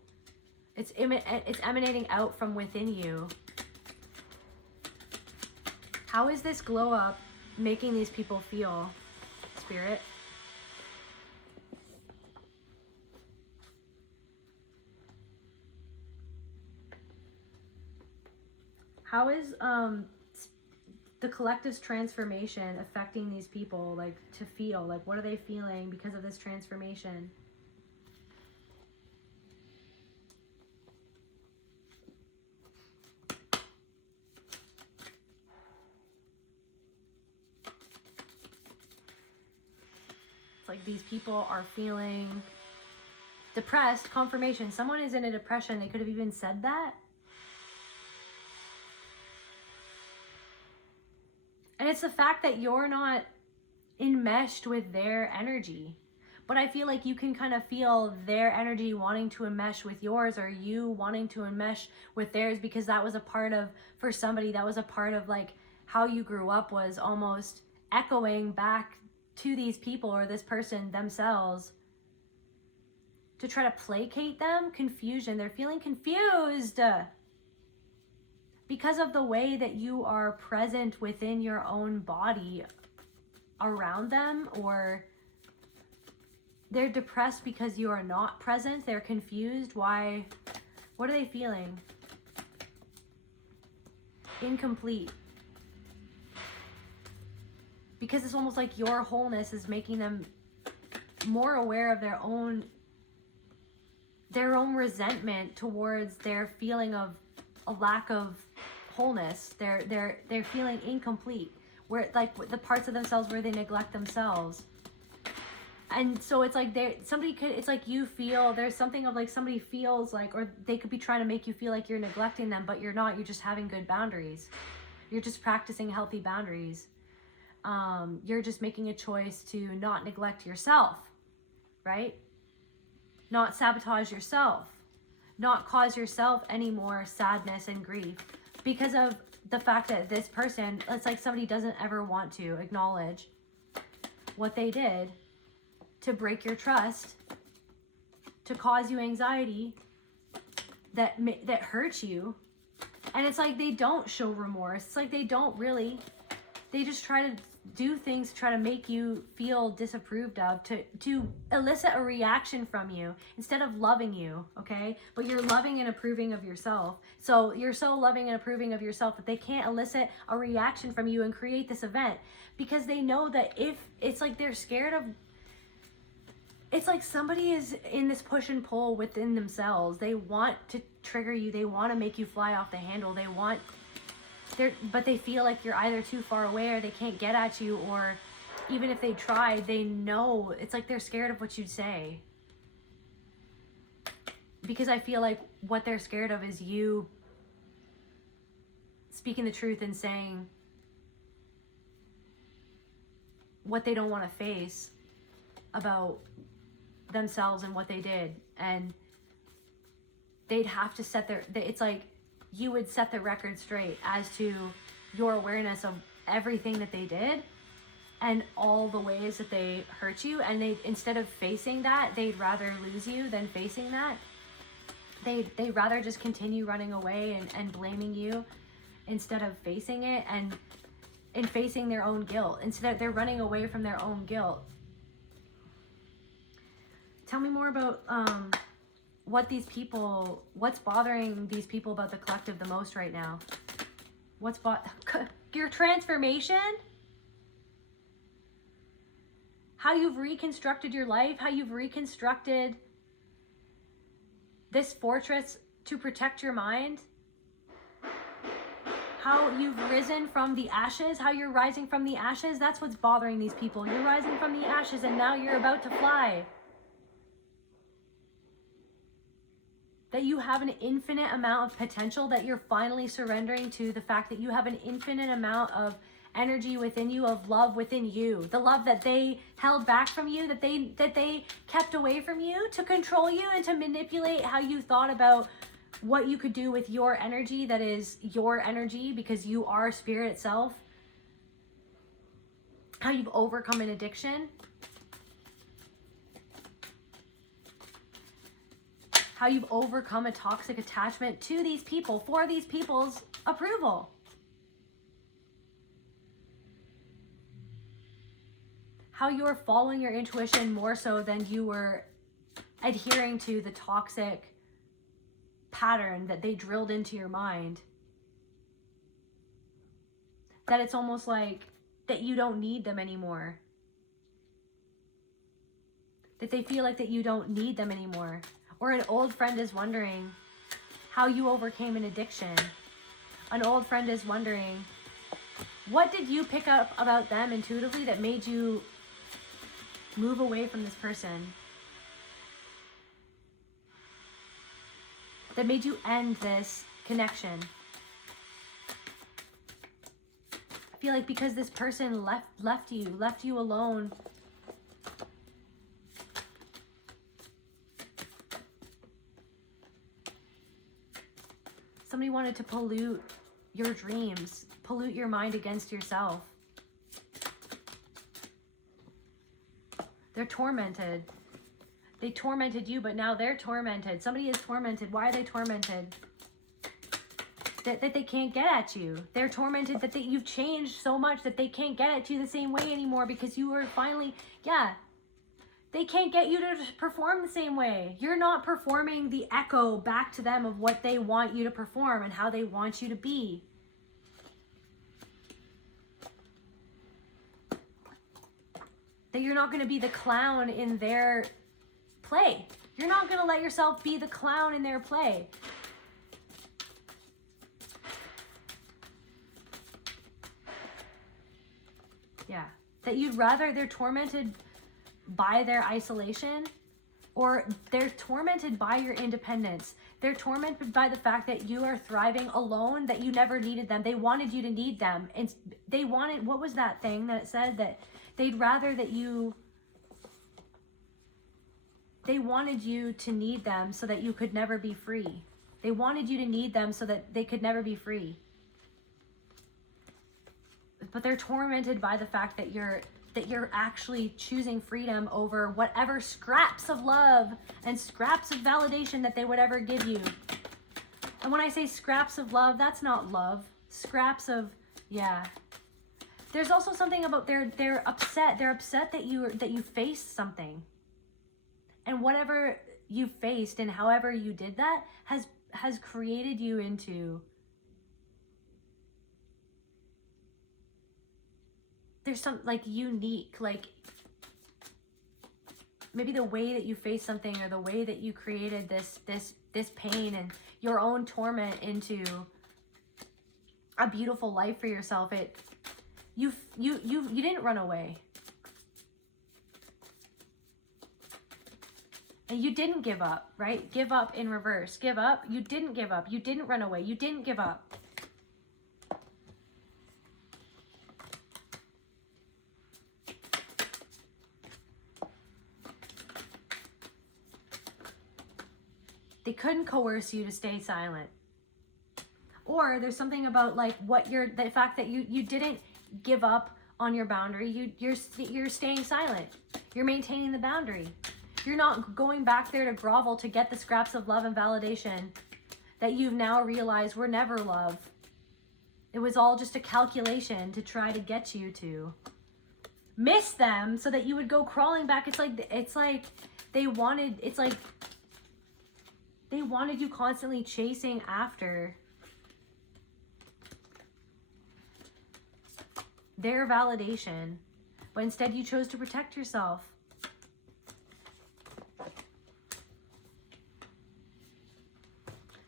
It's emanating out from within you. How is this glow up making these people feel, Spirit? How is the collective's transformation affecting these people, like, to feel? Like, what are they feeling because of this transformation? It's like these people are feeling Depressed, confirmation. Someone is in a depression. They could have even said that. And it's the fact that you're not enmeshed with their energy. But I feel like you can kind of feel their energy wanting to enmesh with yours, or you wanting to enmesh with theirs, because that was a part of, for somebody, that was a part of like how you grew up, was almost echoing back to these people or this person themselves to try to placate them. Confusion. They're feeling confused because of the way that you are present within your own body around them, or they're depressed because you are not present. They're confused. Why? What are they feeling? Incomplete. Because it's almost like your wholeness is making them more aware of their own resentment towards their feeling of a lack of wholeness. They're feeling incomplete, where like the parts of themselves where they neglect themselves. And so it's like it's like you feel there's something of like somebody feels like, or they could be trying to make you feel like you're neglecting them, but you're not. You're just having good boundaries. You're just practicing healthy boundaries. You're just making a choice to not neglect yourself, right? Not sabotage yourself, not cause yourself any more sadness and grief because of the fact that this person, it's like somebody doesn't ever want to acknowledge what they did to break your trust, to cause you anxiety, that hurts you. And it's like they don't show remorse. It's like they just try to do things to try to make you feel disapproved of, to elicit a reaction from you instead of loving you, okay? But you're loving and approving of yourself. So you're so loving and approving of yourself that they can't elicit a reaction from you and create this event, because they know that if it's like they're scared of, it's like somebody is in this push and pull within themselves. They want to trigger you. They want to make you fly off the handle. But they feel like you're either too far away or they can't get at you, or even if they try, they know, it's like they're scared of what you'd say. Because I feel like what they're scared of is you speaking the truth and saying what they don't want to face about themselves and what they did. And they'd have to it's like you would set the record straight as to your awareness of everything that they did and all the ways that they hurt you. And they, instead of facing that, they'd rather lose you than facing that. They'd rather just continue running away and blaming you instead of facing it and facing their own guilt. Instead, they're running away from their own guilt. Tell me more about what's bothering these people about the collective the most right now. Your transformation? How you've reconstructed your life, how you've reconstructed this fortress to protect your mind, how you've risen from the ashes, how you're rising from the ashes. That's what's bothering these people. You're rising from the ashes and now you're about to fly. That you have an infinite amount of potential, that you're finally surrendering to the fact that you have an infinite amount of energy within you, of love within you. The love that they held back from you, that they kept away from you to control you and to manipulate how you thought about what you could do with your energy, that is your energy because you are spirit itself. How you've overcome an addiction. How you've overcome a toxic attachment to these people for these people's approval. How you're following your intuition more so than you were adhering to the toxic pattern that they drilled into your mind. That it's almost like that you don't need them anymore. That they feel like that you don't need them anymore. Or an old friend is wondering how you overcame an addiction. An old friend is wondering, what did you pick up about them intuitively that made you move away from this person? that made you end this connection. I feel like because this person left you alone. Somebody wanted to pollute your dreams, pollute your mind against yourself. They're tormented. They tormented you, but now they're tormented. Somebody is tormented. Why are they tormented? That they can't get at you. They're tormented that you've changed so much that they can't get at you the same way anymore because you are finally, they can't get you to perform the same way. You're not performing the echo back to them of what they want you to perform and how they want you to be. That you're not going to be the clown in their play. You're not going to let yourself be the clown in their play. Yeah. That they're tormented by their isolation, or they're tormented by your independence. They're tormented by the fact that you are thriving alone, that you never needed them. They wanted you to need them. And they wanted, what was that thing that it said? That they'd rather that they wanted you to need them so that you could never be free. They wanted you to need them so that they could never be free. But they're tormented by the fact that you're actually choosing freedom over whatever scraps of love and scraps of validation that they would ever give you. And when I say scraps of love, that's not love. Scraps of, There's also something about they're upset. They're upset that you faced something. And whatever you faced and however you did that has created you into, there's some like unique, like maybe the way that you faced something or the way that you created this pain and your own torment into a beautiful life for yourself. You didn't run away. And you didn't give up, right? Give up in reverse. Give up. You didn't give up. You didn't run away. You didn't give up. They couldn't coerce you to stay silent. Or there's something about like the fact that you didn't give up on your boundary. You're staying silent. You're maintaining the boundary. You're not going back there to grovel to get the scraps of love and validation that you've now realized were never love. It was all just a calculation to try to get you to miss them so that you would go crawling back. It's like they wanted you constantly chasing after their validation, but instead you chose to protect yourself.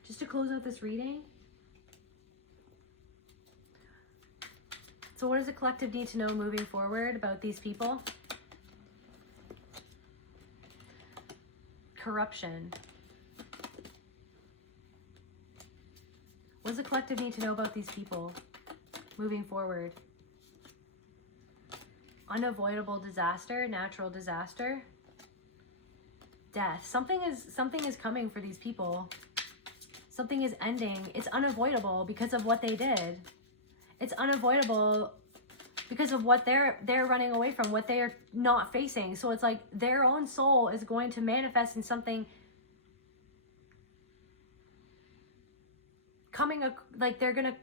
Just to close out this reading. So what does the collective need to know moving forward about these people? Corruption. What does the collective need to know about these people moving forward? Unavoidable disaster, natural disaster, death. Something is coming for these people. Something is ending. It's unavoidable because of what they did. It's unavoidable because of what they're running away from, what they are not facing. So it's like their own soul is going to manifest in something like they're gonna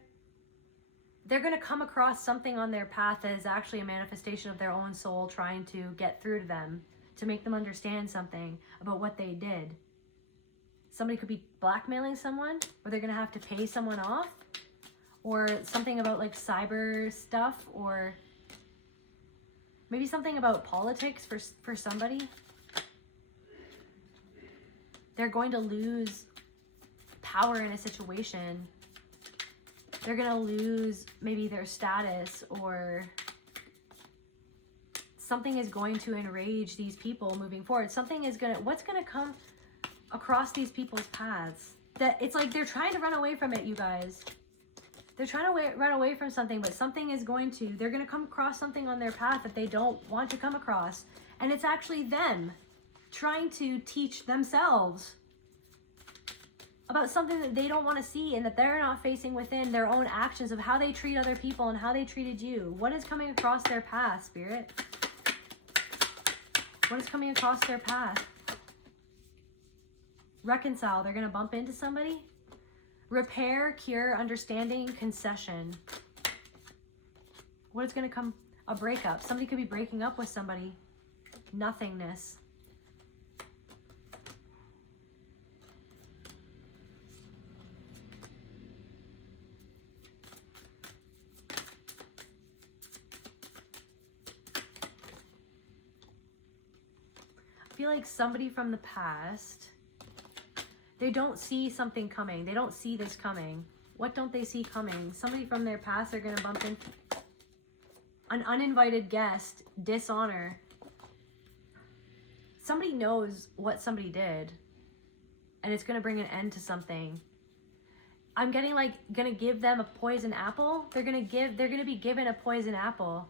come across something on their path that is actually a manifestation of their own soul trying to get through to them, to make them understand something about what they did. Somebody could be blackmailing someone, or they're gonna have to pay someone off, or something about like cyber stuff, or maybe something about politics for somebody. They're going to lose power in a situation. They're going to lose maybe their status, or something is going to enrage these people moving forward. What's going to come across these people's paths? that it's like they're trying to run away from it, you guys. They're trying to run away from something, but something is they're going to come across something on their path that they don't want to come across. And it's actually them trying to teach themselves about something that they don't want to see and that they're not facing within their own actions of how they treat other people and how they treated you. What is coming across their path, Spirit? What is coming across their path? Reconcile. They're going to bump into somebody. Repair, cure, understanding, concession. What is going to come? A breakup. Somebody could be breaking up with somebody. Nothingness. I feel like somebody from the past, they don't see something coming. They don't see this coming. What don't they see coming? Somebody from their past are going to bump into an uninvited guest, dishonor. Somebody knows what somebody did, and it's going to bring an end to something. I'm getting like, going to give them a poison apple. They're going to be given a poison apple.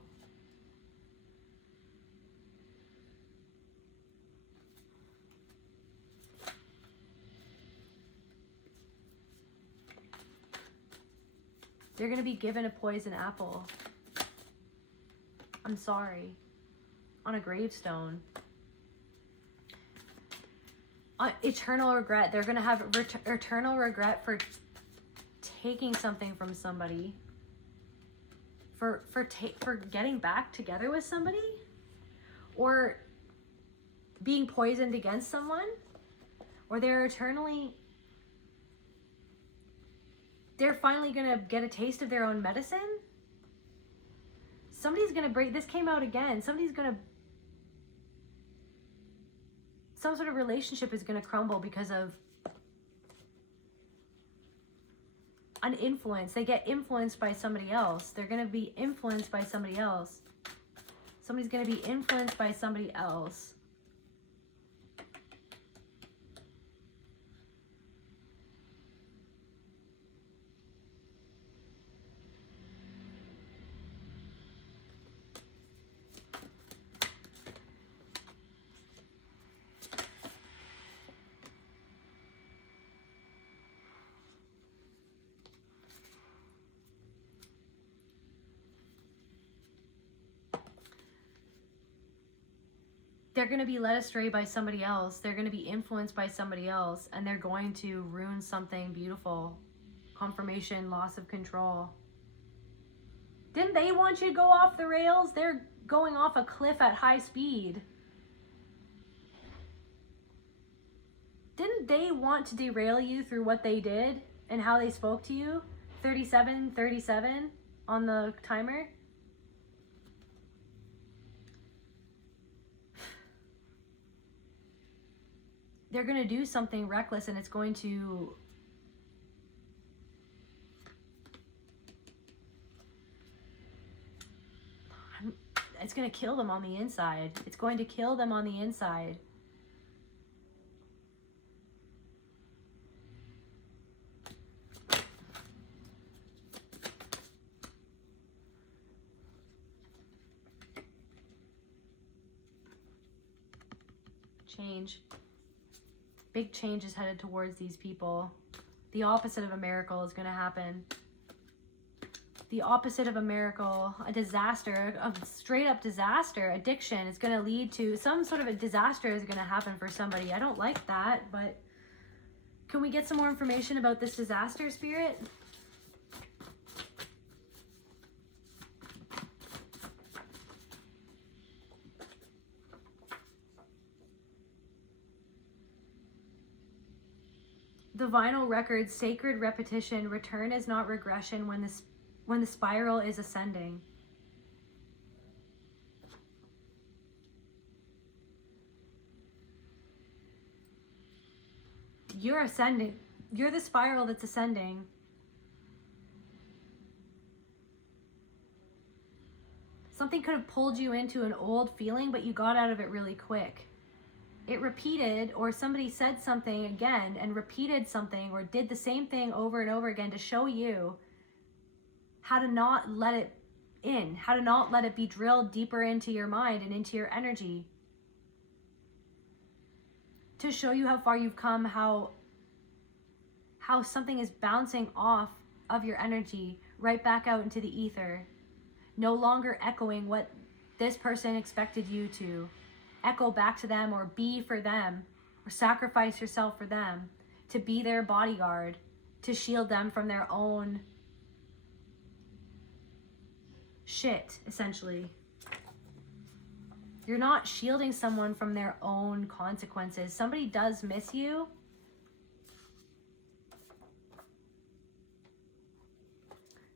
They're going to be given a poison apple. I'm sorry. On a gravestone. Eternal regret. They're going to have eternal regret for taking something from somebody. For getting back together with somebody. Or being poisoned against someone. Or they're finally going to get a taste of their own medicine. Somebody's going to break. This came out again. Some sort of relationship is going to crumble because of an influence. They get influenced by somebody else. They're going to be influenced by somebody else. Somebody's going to be influenced by somebody else. They're going to be led astray by somebody else. They're going to be influenced by somebody else, and they're going to ruin something beautiful. Confirmation, loss of control. Didn't they want you to go off the rails? They're going off a cliff at high speed. Didn't they want to derail you through what they did and how they spoke to you? 37 on the timer. They're going to do something reckless, and it's going to kill them on the inside. It's going to kill them on the inside. Change. Big change is headed towards these people. The opposite of a miracle is going to happen. The opposite of a miracle, a disaster, a straight up disaster, addiction is going to lead to some sort of a disaster is going to happen for somebody. I don't like that, but can we get some more information about this disaster, Spirit? The vinyl record, sacred repetition, return is not regression when the spiral is ascending. You're ascending. You're the spiral that's ascending. Something could have pulled you into an old feeling, but you got out of it really quick. it repeated, or somebody said something again and repeated something or did the same thing over and over again to show you how to not let it in, how to not let it be drilled deeper into your mind and into your energy, to show you how far you've come, how something is bouncing off of your energy right back out into the ether, no longer echoing what this person expected you to echo back to them, or be for them, or sacrifice yourself for them, to be their bodyguard, to shield them from their own shit, essentially. You're not shielding someone from their own consequences. Somebody does miss you.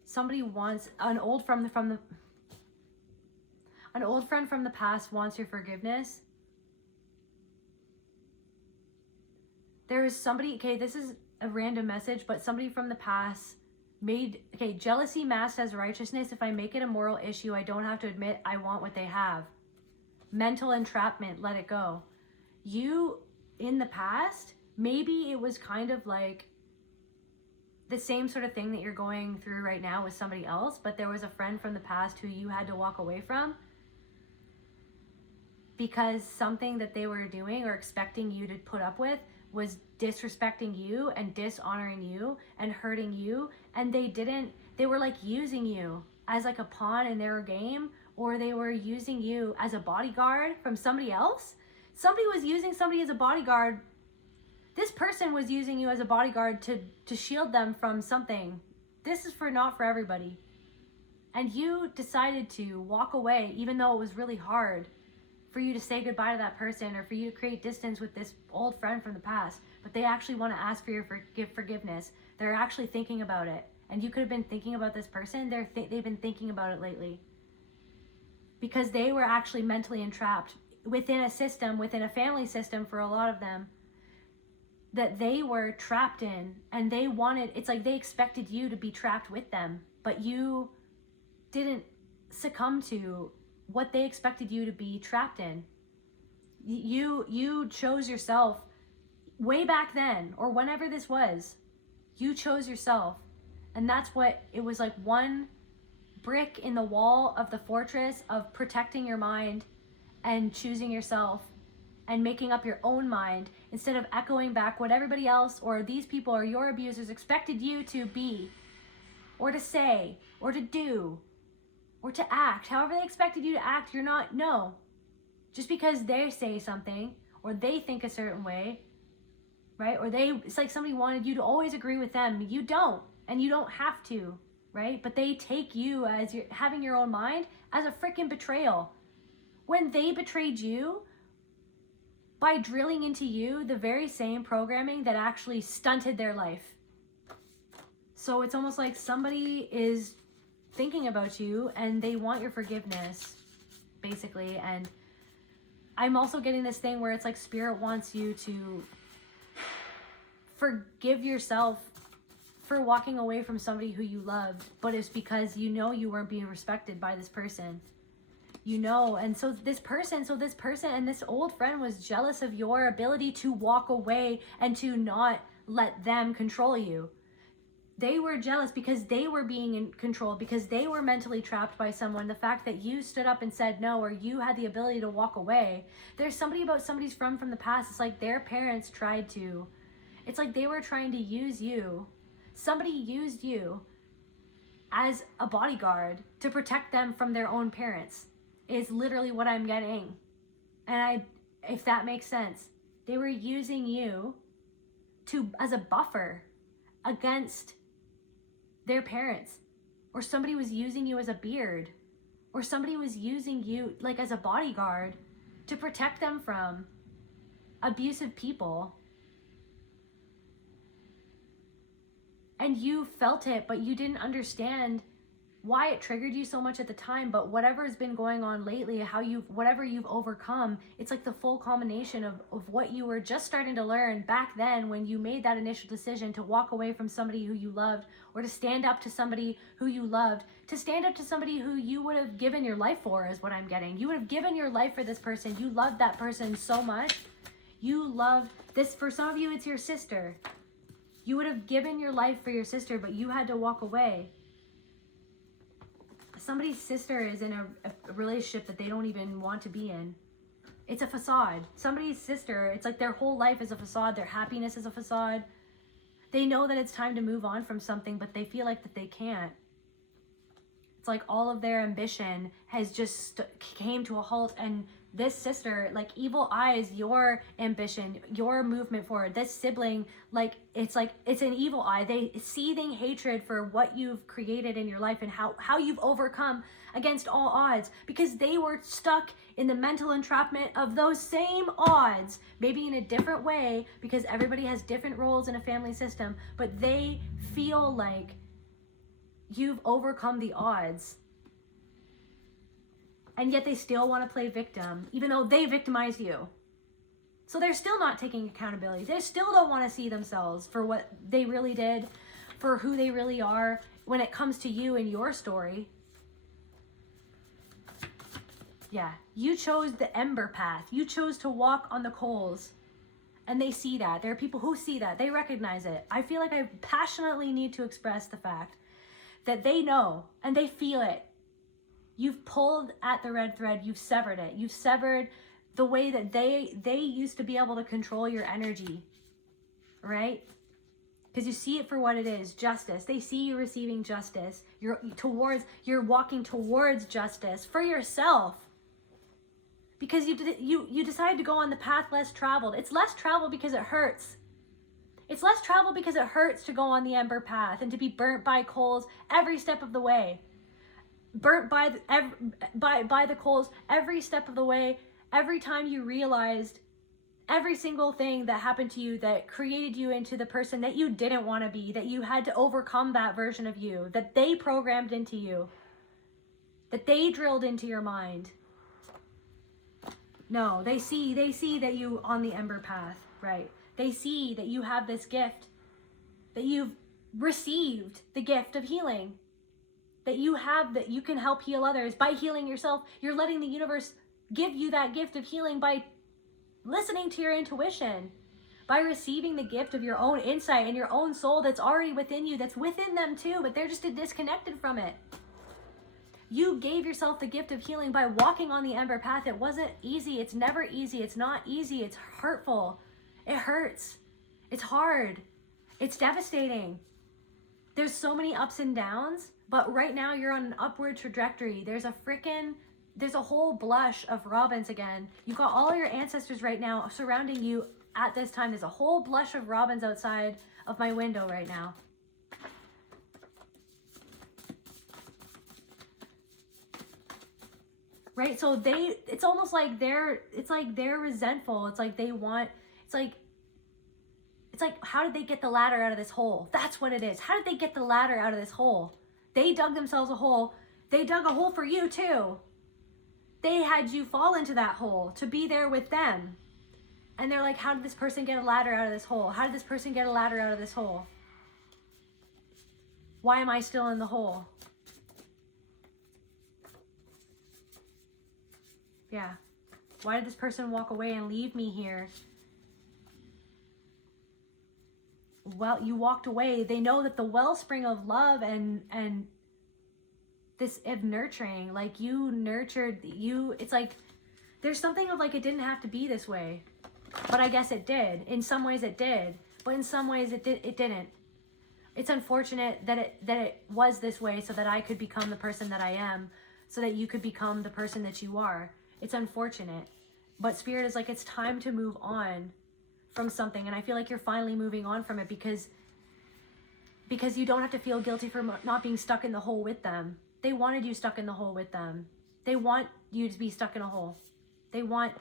Somebody wants, an old friend from the past wants your forgiveness. There is somebody, okay, this is a random message, but somebody from the past made, okay, jealousy masked as righteousness. If I make it a moral issue, I don't have to admit I want what they have. Mental entrapment, let it go. You, in the past, maybe it was kind of like the same sort of thing that you're going through right now with somebody else, but there was a friend from the past who you had to walk away from because something that they were doing or expecting you to put up with was disrespecting you and dishonoring you and hurting you. And they were like using you as like a pawn in their game, or they were using you as a bodyguard from somebody else. Somebody was using somebody as a bodyguard. This person was using you as a bodyguard to shield them from something. This is not for everybody. And you decided to walk away, even though it was really hard for you to say goodbye to that person, or for you to create distance with this old friend from the past. But they actually want to ask for your forgiveness. They're actually thinking about it. And you could have been thinking about this person. They've been thinking about it lately. Because they were actually mentally entrapped within a system, within a family system for a lot of them, that they were trapped in. And it's like they expected you to be trapped with them. But you didn't succumb to what they expected you to be trapped in. You chose yourself way back then, or whenever this was. You chose yourself. And that's what it was, like one brick in the wall of the fortress of protecting your mind and choosing yourself and making up your own mind instead of echoing back what everybody else or these people or your abusers expected you to be, or to say, or to do, or to act. However they expected you to act, you're not, no. Just because they say something or they think a certain way, right? Or it's like somebody wanted you to always agree with them. You don't, and you don't have to, right? But they take you as you're having your own mind as a freaking betrayal. When they betrayed you by drilling into you the very same programming that actually stunted their life. So it's almost like somebody is thinking about you and they want your forgiveness, basically. And I'm also getting this thing where it's like spirit wants you to forgive yourself for walking away from somebody who you loved, but it's because you know you weren't being respected by this person. You know, and so this person and this old friend was jealous of your ability to walk away and to not let them control you. They were jealous because they were being in control, because they were mentally trapped by someone. The fact that you stood up and said no, or you had the ability to walk away. There's somebody about somebody's friend from the past. It's like their parents tried to. It's like they were trying to use you. Somebody used you as a bodyguard to protect them from their own parents. Is literally what I'm getting. And if that makes sense, they were using you as a buffer against their parents, or somebody was using you as a beard, or somebody was using you like as a bodyguard to protect them from abusive people. And you felt it, but you didn't understand why it triggered you so much at the time. But whatever has been going on lately, whatever you've overcome, it's like the full culmination of what you were just starting to learn back then when you made that initial decision to walk away from somebody who you loved, or to stand up to somebody who you loved, to stand up to somebody who you would have given your life for, is what I'm getting. You would have given your life for this person. You loved that person so much. You loved this. For some of you, it's your sister. You would have given your life for your sister, but you had to walk away. Somebody's sister is in a relationship that they don't even want to be in. It's a facade. Somebody's sister, it's like their whole life is a facade. Their happiness is a facade. They know that it's time to move on from something, but they feel like that they can't. It's like all of their ambition has just came to a halt, and this sister, like evil eyes, your ambition, your movement forward. This sibling, like it's an evil eye. They seething hatred for what you've created in your life and how you've overcome against all odds, because they were stuck in the mental entrapment of those same odds, maybe in a different way, because everybody has different roles in a family system, but they feel like you've overcome the odds. And yet they still want to play victim, even though they victimized you. So they're still not taking accountability. They still don't want to see themselves for what they really did, for who they really are when it comes to you and your story. Yeah, you chose the ember path. You chose to walk on the coals. And they see that. There are people who see that. They recognize it. I feel like I passionately need to express the fact that they know and they feel it. You've pulled at the red thread. You've severed it. You've severed the way that they used to be able to control your energy, right? Because you see it for what it is, justice. They see you receiving justice. You're walking towards justice for yourself. Because you decided to go on the path less traveled. It's less traveled because it hurts. It's less traveled because it hurts to go on the ember path and to be burnt by coals every step of the way. Burnt by the coals every step of the way. Every time you realized every single thing that happened to you that created you into the person that you didn't want to be, that you had to overcome that version of you, that they programmed into you, that they drilled into your mind. No, they see that you on the ember path, right? They see that you have this gift, that you've received the gift of healing, that you can help heal others by healing yourself. You're letting the universe give you that gift of healing by listening to your intuition, by receiving the gift of your own insight and your own soul that's already within you, that's within them too, but they're just disconnected from it. You gave yourself the gift of healing by walking on the ember path. It wasn't easy. It's never easy. It's not easy. It's hurtful. It hurts. It's hard. It's devastating. There's so many ups and downs, but right now you're on an upward trajectory. There's a whole blush of robins again. You've got all your ancestors right now surrounding you at this time. There's a whole blush of robins outside of my window right now. Right? So it's almost like they're resentful. It's like how did they get the ladder out of this hole? That's what it is. How did they get the ladder out of this hole? They dug themselves a hole. They dug a hole for you too. They had you fall into that hole to be there with them. And they're like, how did this person get a ladder out of this hole? How did this person get a ladder out of this hole? Why am I still in the hole? Yeah. Why did this person walk away and leave me here? Well, you walked away. They know that the wellspring of love and this of nurturing, like you nurtured you, it's like there's something of like it didn't have to be this way, but I guess it did. In some ways it did, but in some ways it didn't. It's unfortunate that it was this way so that I could become the person that I am, so that you could become the person that you are. It's unfortunate, but Spirit is like, it's time to move on from something, and I feel like you're finally moving on from it because you don't have to feel guilty for not being stuck in the hole with them. They wanted you stuck in the hole with them. They want you to be stuck in a hole. They want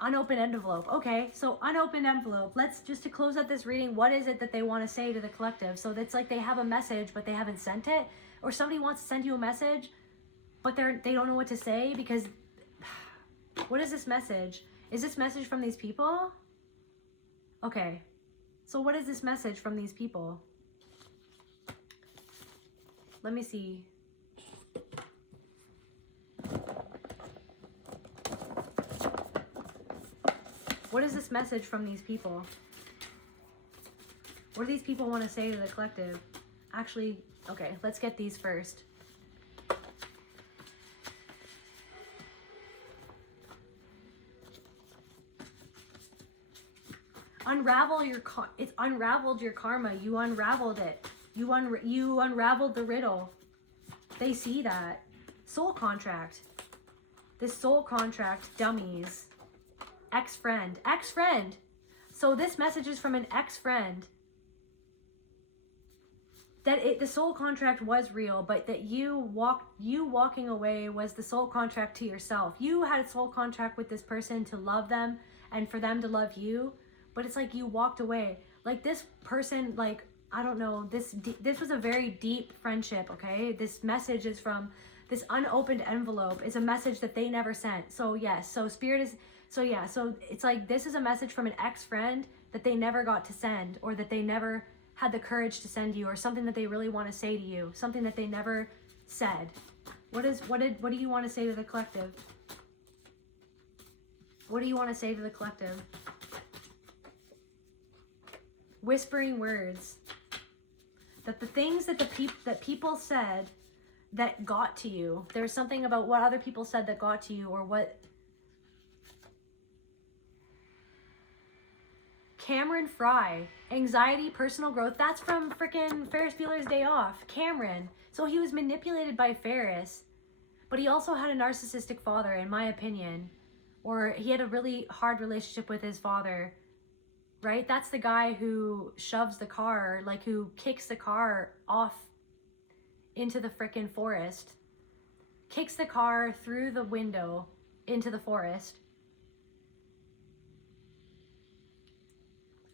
unopened envelope. Okay, so unopened envelope. Let's just to close out this reading, what is it that they want to say to the collective? So that's like they have a message, but they haven't sent it, or somebody wants to send you a message, but they don't know what to say because what is this message? Is this message from these people? Okay, so what is this message from these people? Let me see. What is this message from these people? What do these people want to say to the collective? Actually, okay, let's get these first. Unravel your it's unraveled your karma. You unraveled it. You unraveled the riddle. They see that. Soul contract. This soul contract, dummies. Ex-friend. Ex-friend. So this message is from an ex-friend. That the soul contract was real, but that you walking away was the soul contract to yourself. You had a soul contract with this person to love them and for them to love you, but it's like you walked away. Like this person, like, I don't know, this was a very deep friendship, okay? This message is from this unopened envelope, is a message that they never sent. So yes, so spirit is, so yeah, so it's like this is a message from an ex-friend that they never got to send, or that they never had the courage to send you, or something that they really want to say to you, something that they never said. What do you want to say to the collective? What do you want to say to the collective? Whispering words. That the things that that people said that got to you, there's something about what other people said that got to you, or what. Cameron Fry, anxiety, personal growth. That's from freaking Ferris Bueller's Day Off. Cameron. So he was manipulated by Ferris, but he also had a narcissistic father, in my opinion. Or he had a really hard relationship with his father, right? That's the guy who shoves the car, like who kicks the car off into the freaking forest. Kicks the car through the window into the forest.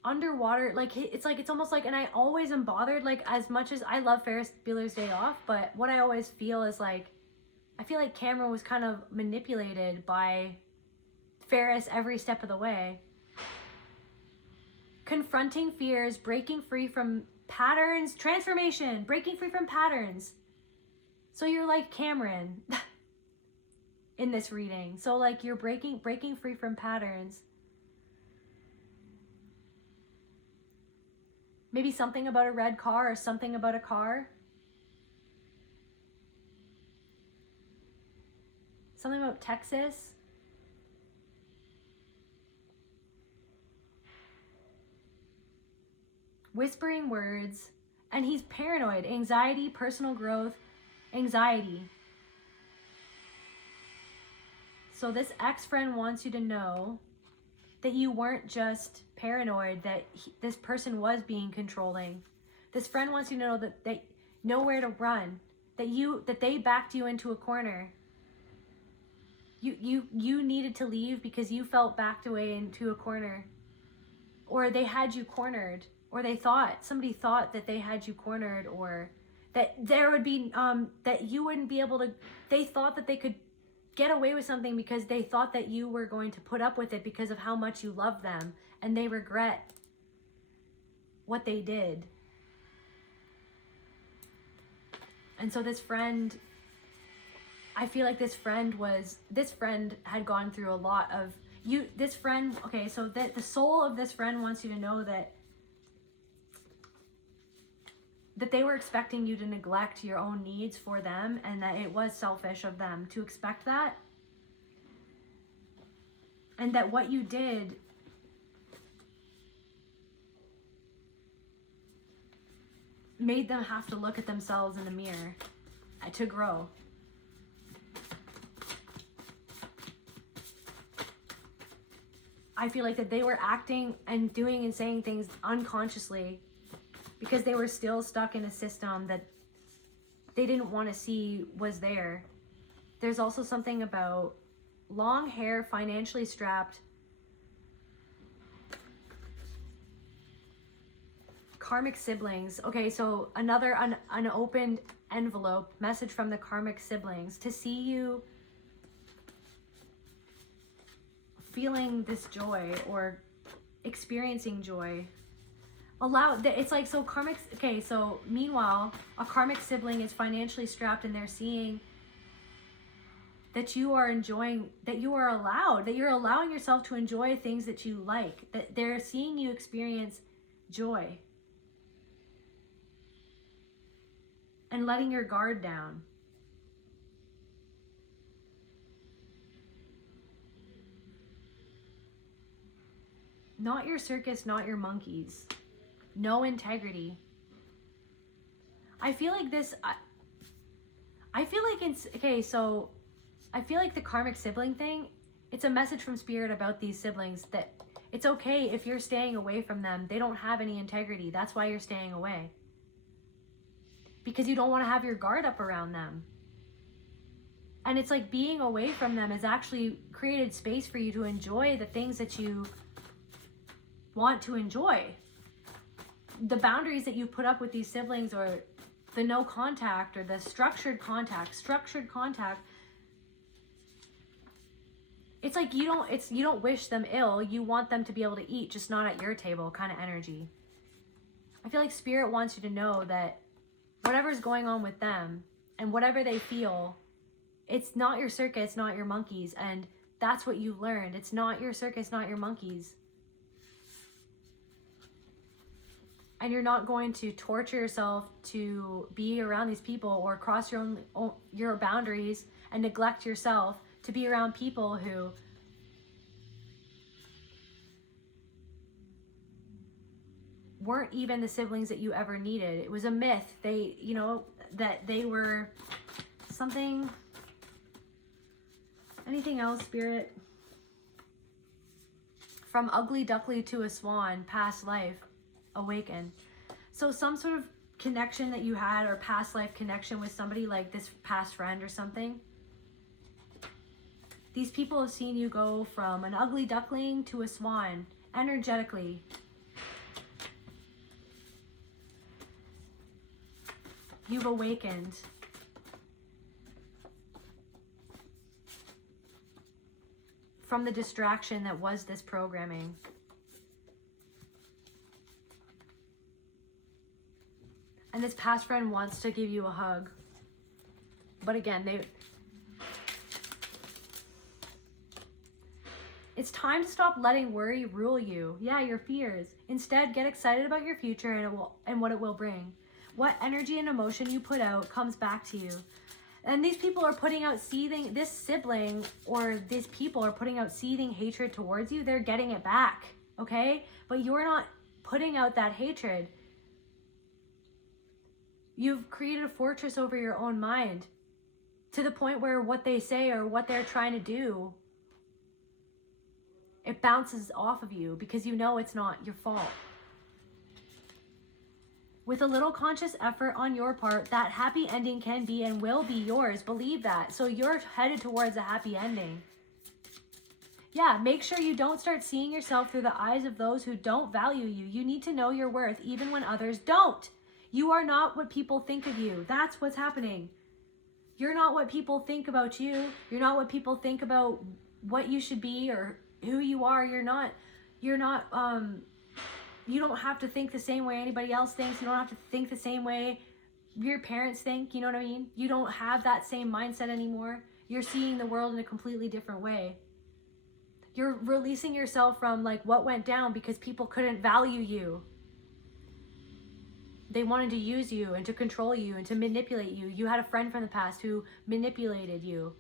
Underwater, like it's almost like, and I always am bothered, like, as much as I love Ferris Bueller's Day Off, but what I always feel is like, I feel like Cameron was kind of manipulated by Ferris every step of the way. Confronting fears, breaking free from patterns, transformation, breaking free from patterns. So you're like Cameron in this reading. So like you're breaking free from patterns. Maybe something about a red car, or something about a car. Something about Texas. Whispering words. And he's paranoid. Anxiety, personal growth, anxiety. So this ex-friend wants you to know that you weren't just paranoid, that this person was being controlling. This friend wants you to know that they know where to run, that they backed you into a corner. You needed to leave because you felt backed away into a corner, or they had you cornered, or somebody thought that they had you cornered, or that there would be that you wouldn't be able to. They thought that they could get away with something because they thought that you were going to put up with it because of how much you love them, and they regret what they did. And so this friend, I feel like this friend had gone through a lot of this friend. Okay, so the soul of this friend wants you to know that they were expecting you to neglect your own needs for them, and that it was selfish of them to expect that. And that what you did made them have to look at themselves in the mirror to grow. I feel like that they were acting and doing and saying things unconsciously because they were still stuck in a system that they didn't want to see was there. There's also something about long hair, financially strapped, karmic siblings. Okay, so another unopened envelope, message from the karmic siblings to see you feeling this joy or experiencing joy. It's like, so karmic, okay, so meanwhile, a karmic sibling is financially strapped and they're seeing that you are enjoying, that you are allowed, that you're allowing yourself to enjoy things that you like, that they're seeing you experience joy. And letting your guard down. Not your circus, not your monkeys. No integrity. I feel like this, I feel like it's, okay, so I feel like the karmic sibling thing, it's a message from spirit about these siblings that it's okay if you're staying away from them. They don't have any integrity. That's why you're staying away. Because you don't want to have your guard up around them. And it's like being away from them has actually created space for you to enjoy the things that you want to enjoy. The boundaries that you put up with these siblings, or the no contact, or the structured contact, it's like you don't wish them ill. You want them to be able to eat, just not at your table kind of energy. I feel like spirit wants you to know that whatever's going on with them and whatever they feel, it's not your circus, not your monkeys. And that's what you learned. It's not your circus, not your monkeys. And you're not going to torture yourself to be around these people or cross your boundaries and neglect yourself to be around people who weren't even the siblings that you ever needed. It was a myth. They, you know, that they were something. Anything else, spirit? From ugly duckling to a swan, past life, awaken. So some sort of connection that you had, or past life connection with somebody, like this past friend or something. These people have seen you go from an ugly duckling to a swan, energetically. You've awakened. From the distraction that was this programming. And this past friend wants to give you a hug. But again, it's time to stop letting worry rule you. Yeah, your fears. Instead, get excited about your future and what it will bring. What energy and emotion you put out comes back to you. And these people are putting out seething, this sibling or these people are putting out seething hatred towards you. They're getting it back, okay? But you're not putting out that hatred. You've created a fortress over your own mind to the point where what they say or what they're trying to do, it bounces off of you because you know it's not your fault. With a little conscious effort on your part, that happy ending can be and will be yours. Believe that. So you're headed towards a happy ending. Yeah, make sure you don't start seeing yourself through the eyes of those who don't value you. You need to know your worth even when others don't. You are not what people think of you. That's what's happening. You're not what people think about you. You're not what people think about what you should be or who you are. You don't have to think the same way anybody else thinks. You don't have to think the same way your parents think. You know what I mean? You don't have that same mindset anymore. You're seeing the world in a completely different way. You're releasing yourself from like what went down because people couldn't value you. They wanted to use you and to control you and to manipulate you. You had a friend from the past who manipulated you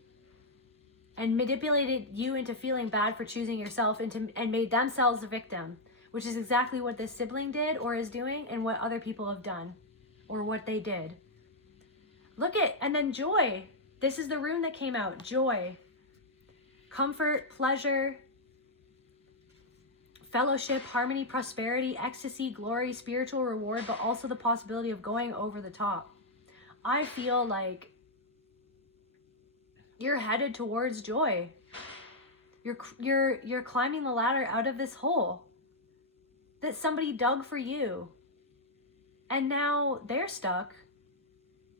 and manipulated you into feeling bad for choosing yourself and made themselves the victim, which is exactly what this sibling did or is doing and what other people have done or what they did. Look at, and then joy. This is the rune that came out, joy. Comfort, pleasure, fellowship, harmony, prosperity, ecstasy, glory, spiritual reward, but also the possibility of going over the top. I feel like you're headed towards joy. You're climbing the ladder out of this hole that somebody dug for you. And now they're stuck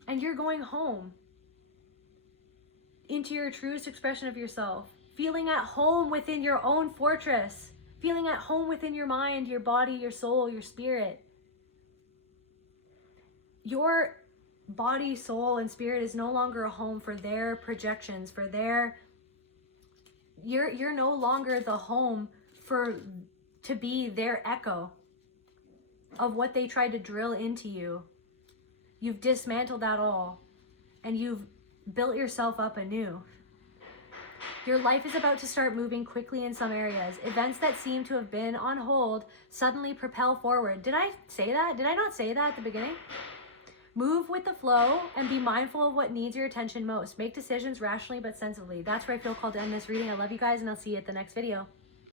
and you're going home into your truest expression of yourself, feeling at home within your own fortress. Feeling at home within your mind, your body, your soul, your spirit. You're body, soul, and spirit is no longer a home for their projections, for their, you're no longer the home to be their echo of what they tried to drill into you. You've dismantled that all, and you've built yourself up anew. Your life is about to start moving quickly in some areas. Events that seem to have been on hold suddenly propel forward. Did I say that? Did I not say that at the beginning? Move with the flow and be mindful of what needs your attention most. Make decisions rationally but sensibly. That's where I feel called to end this reading. I love you guys, and I'll see you at the next video.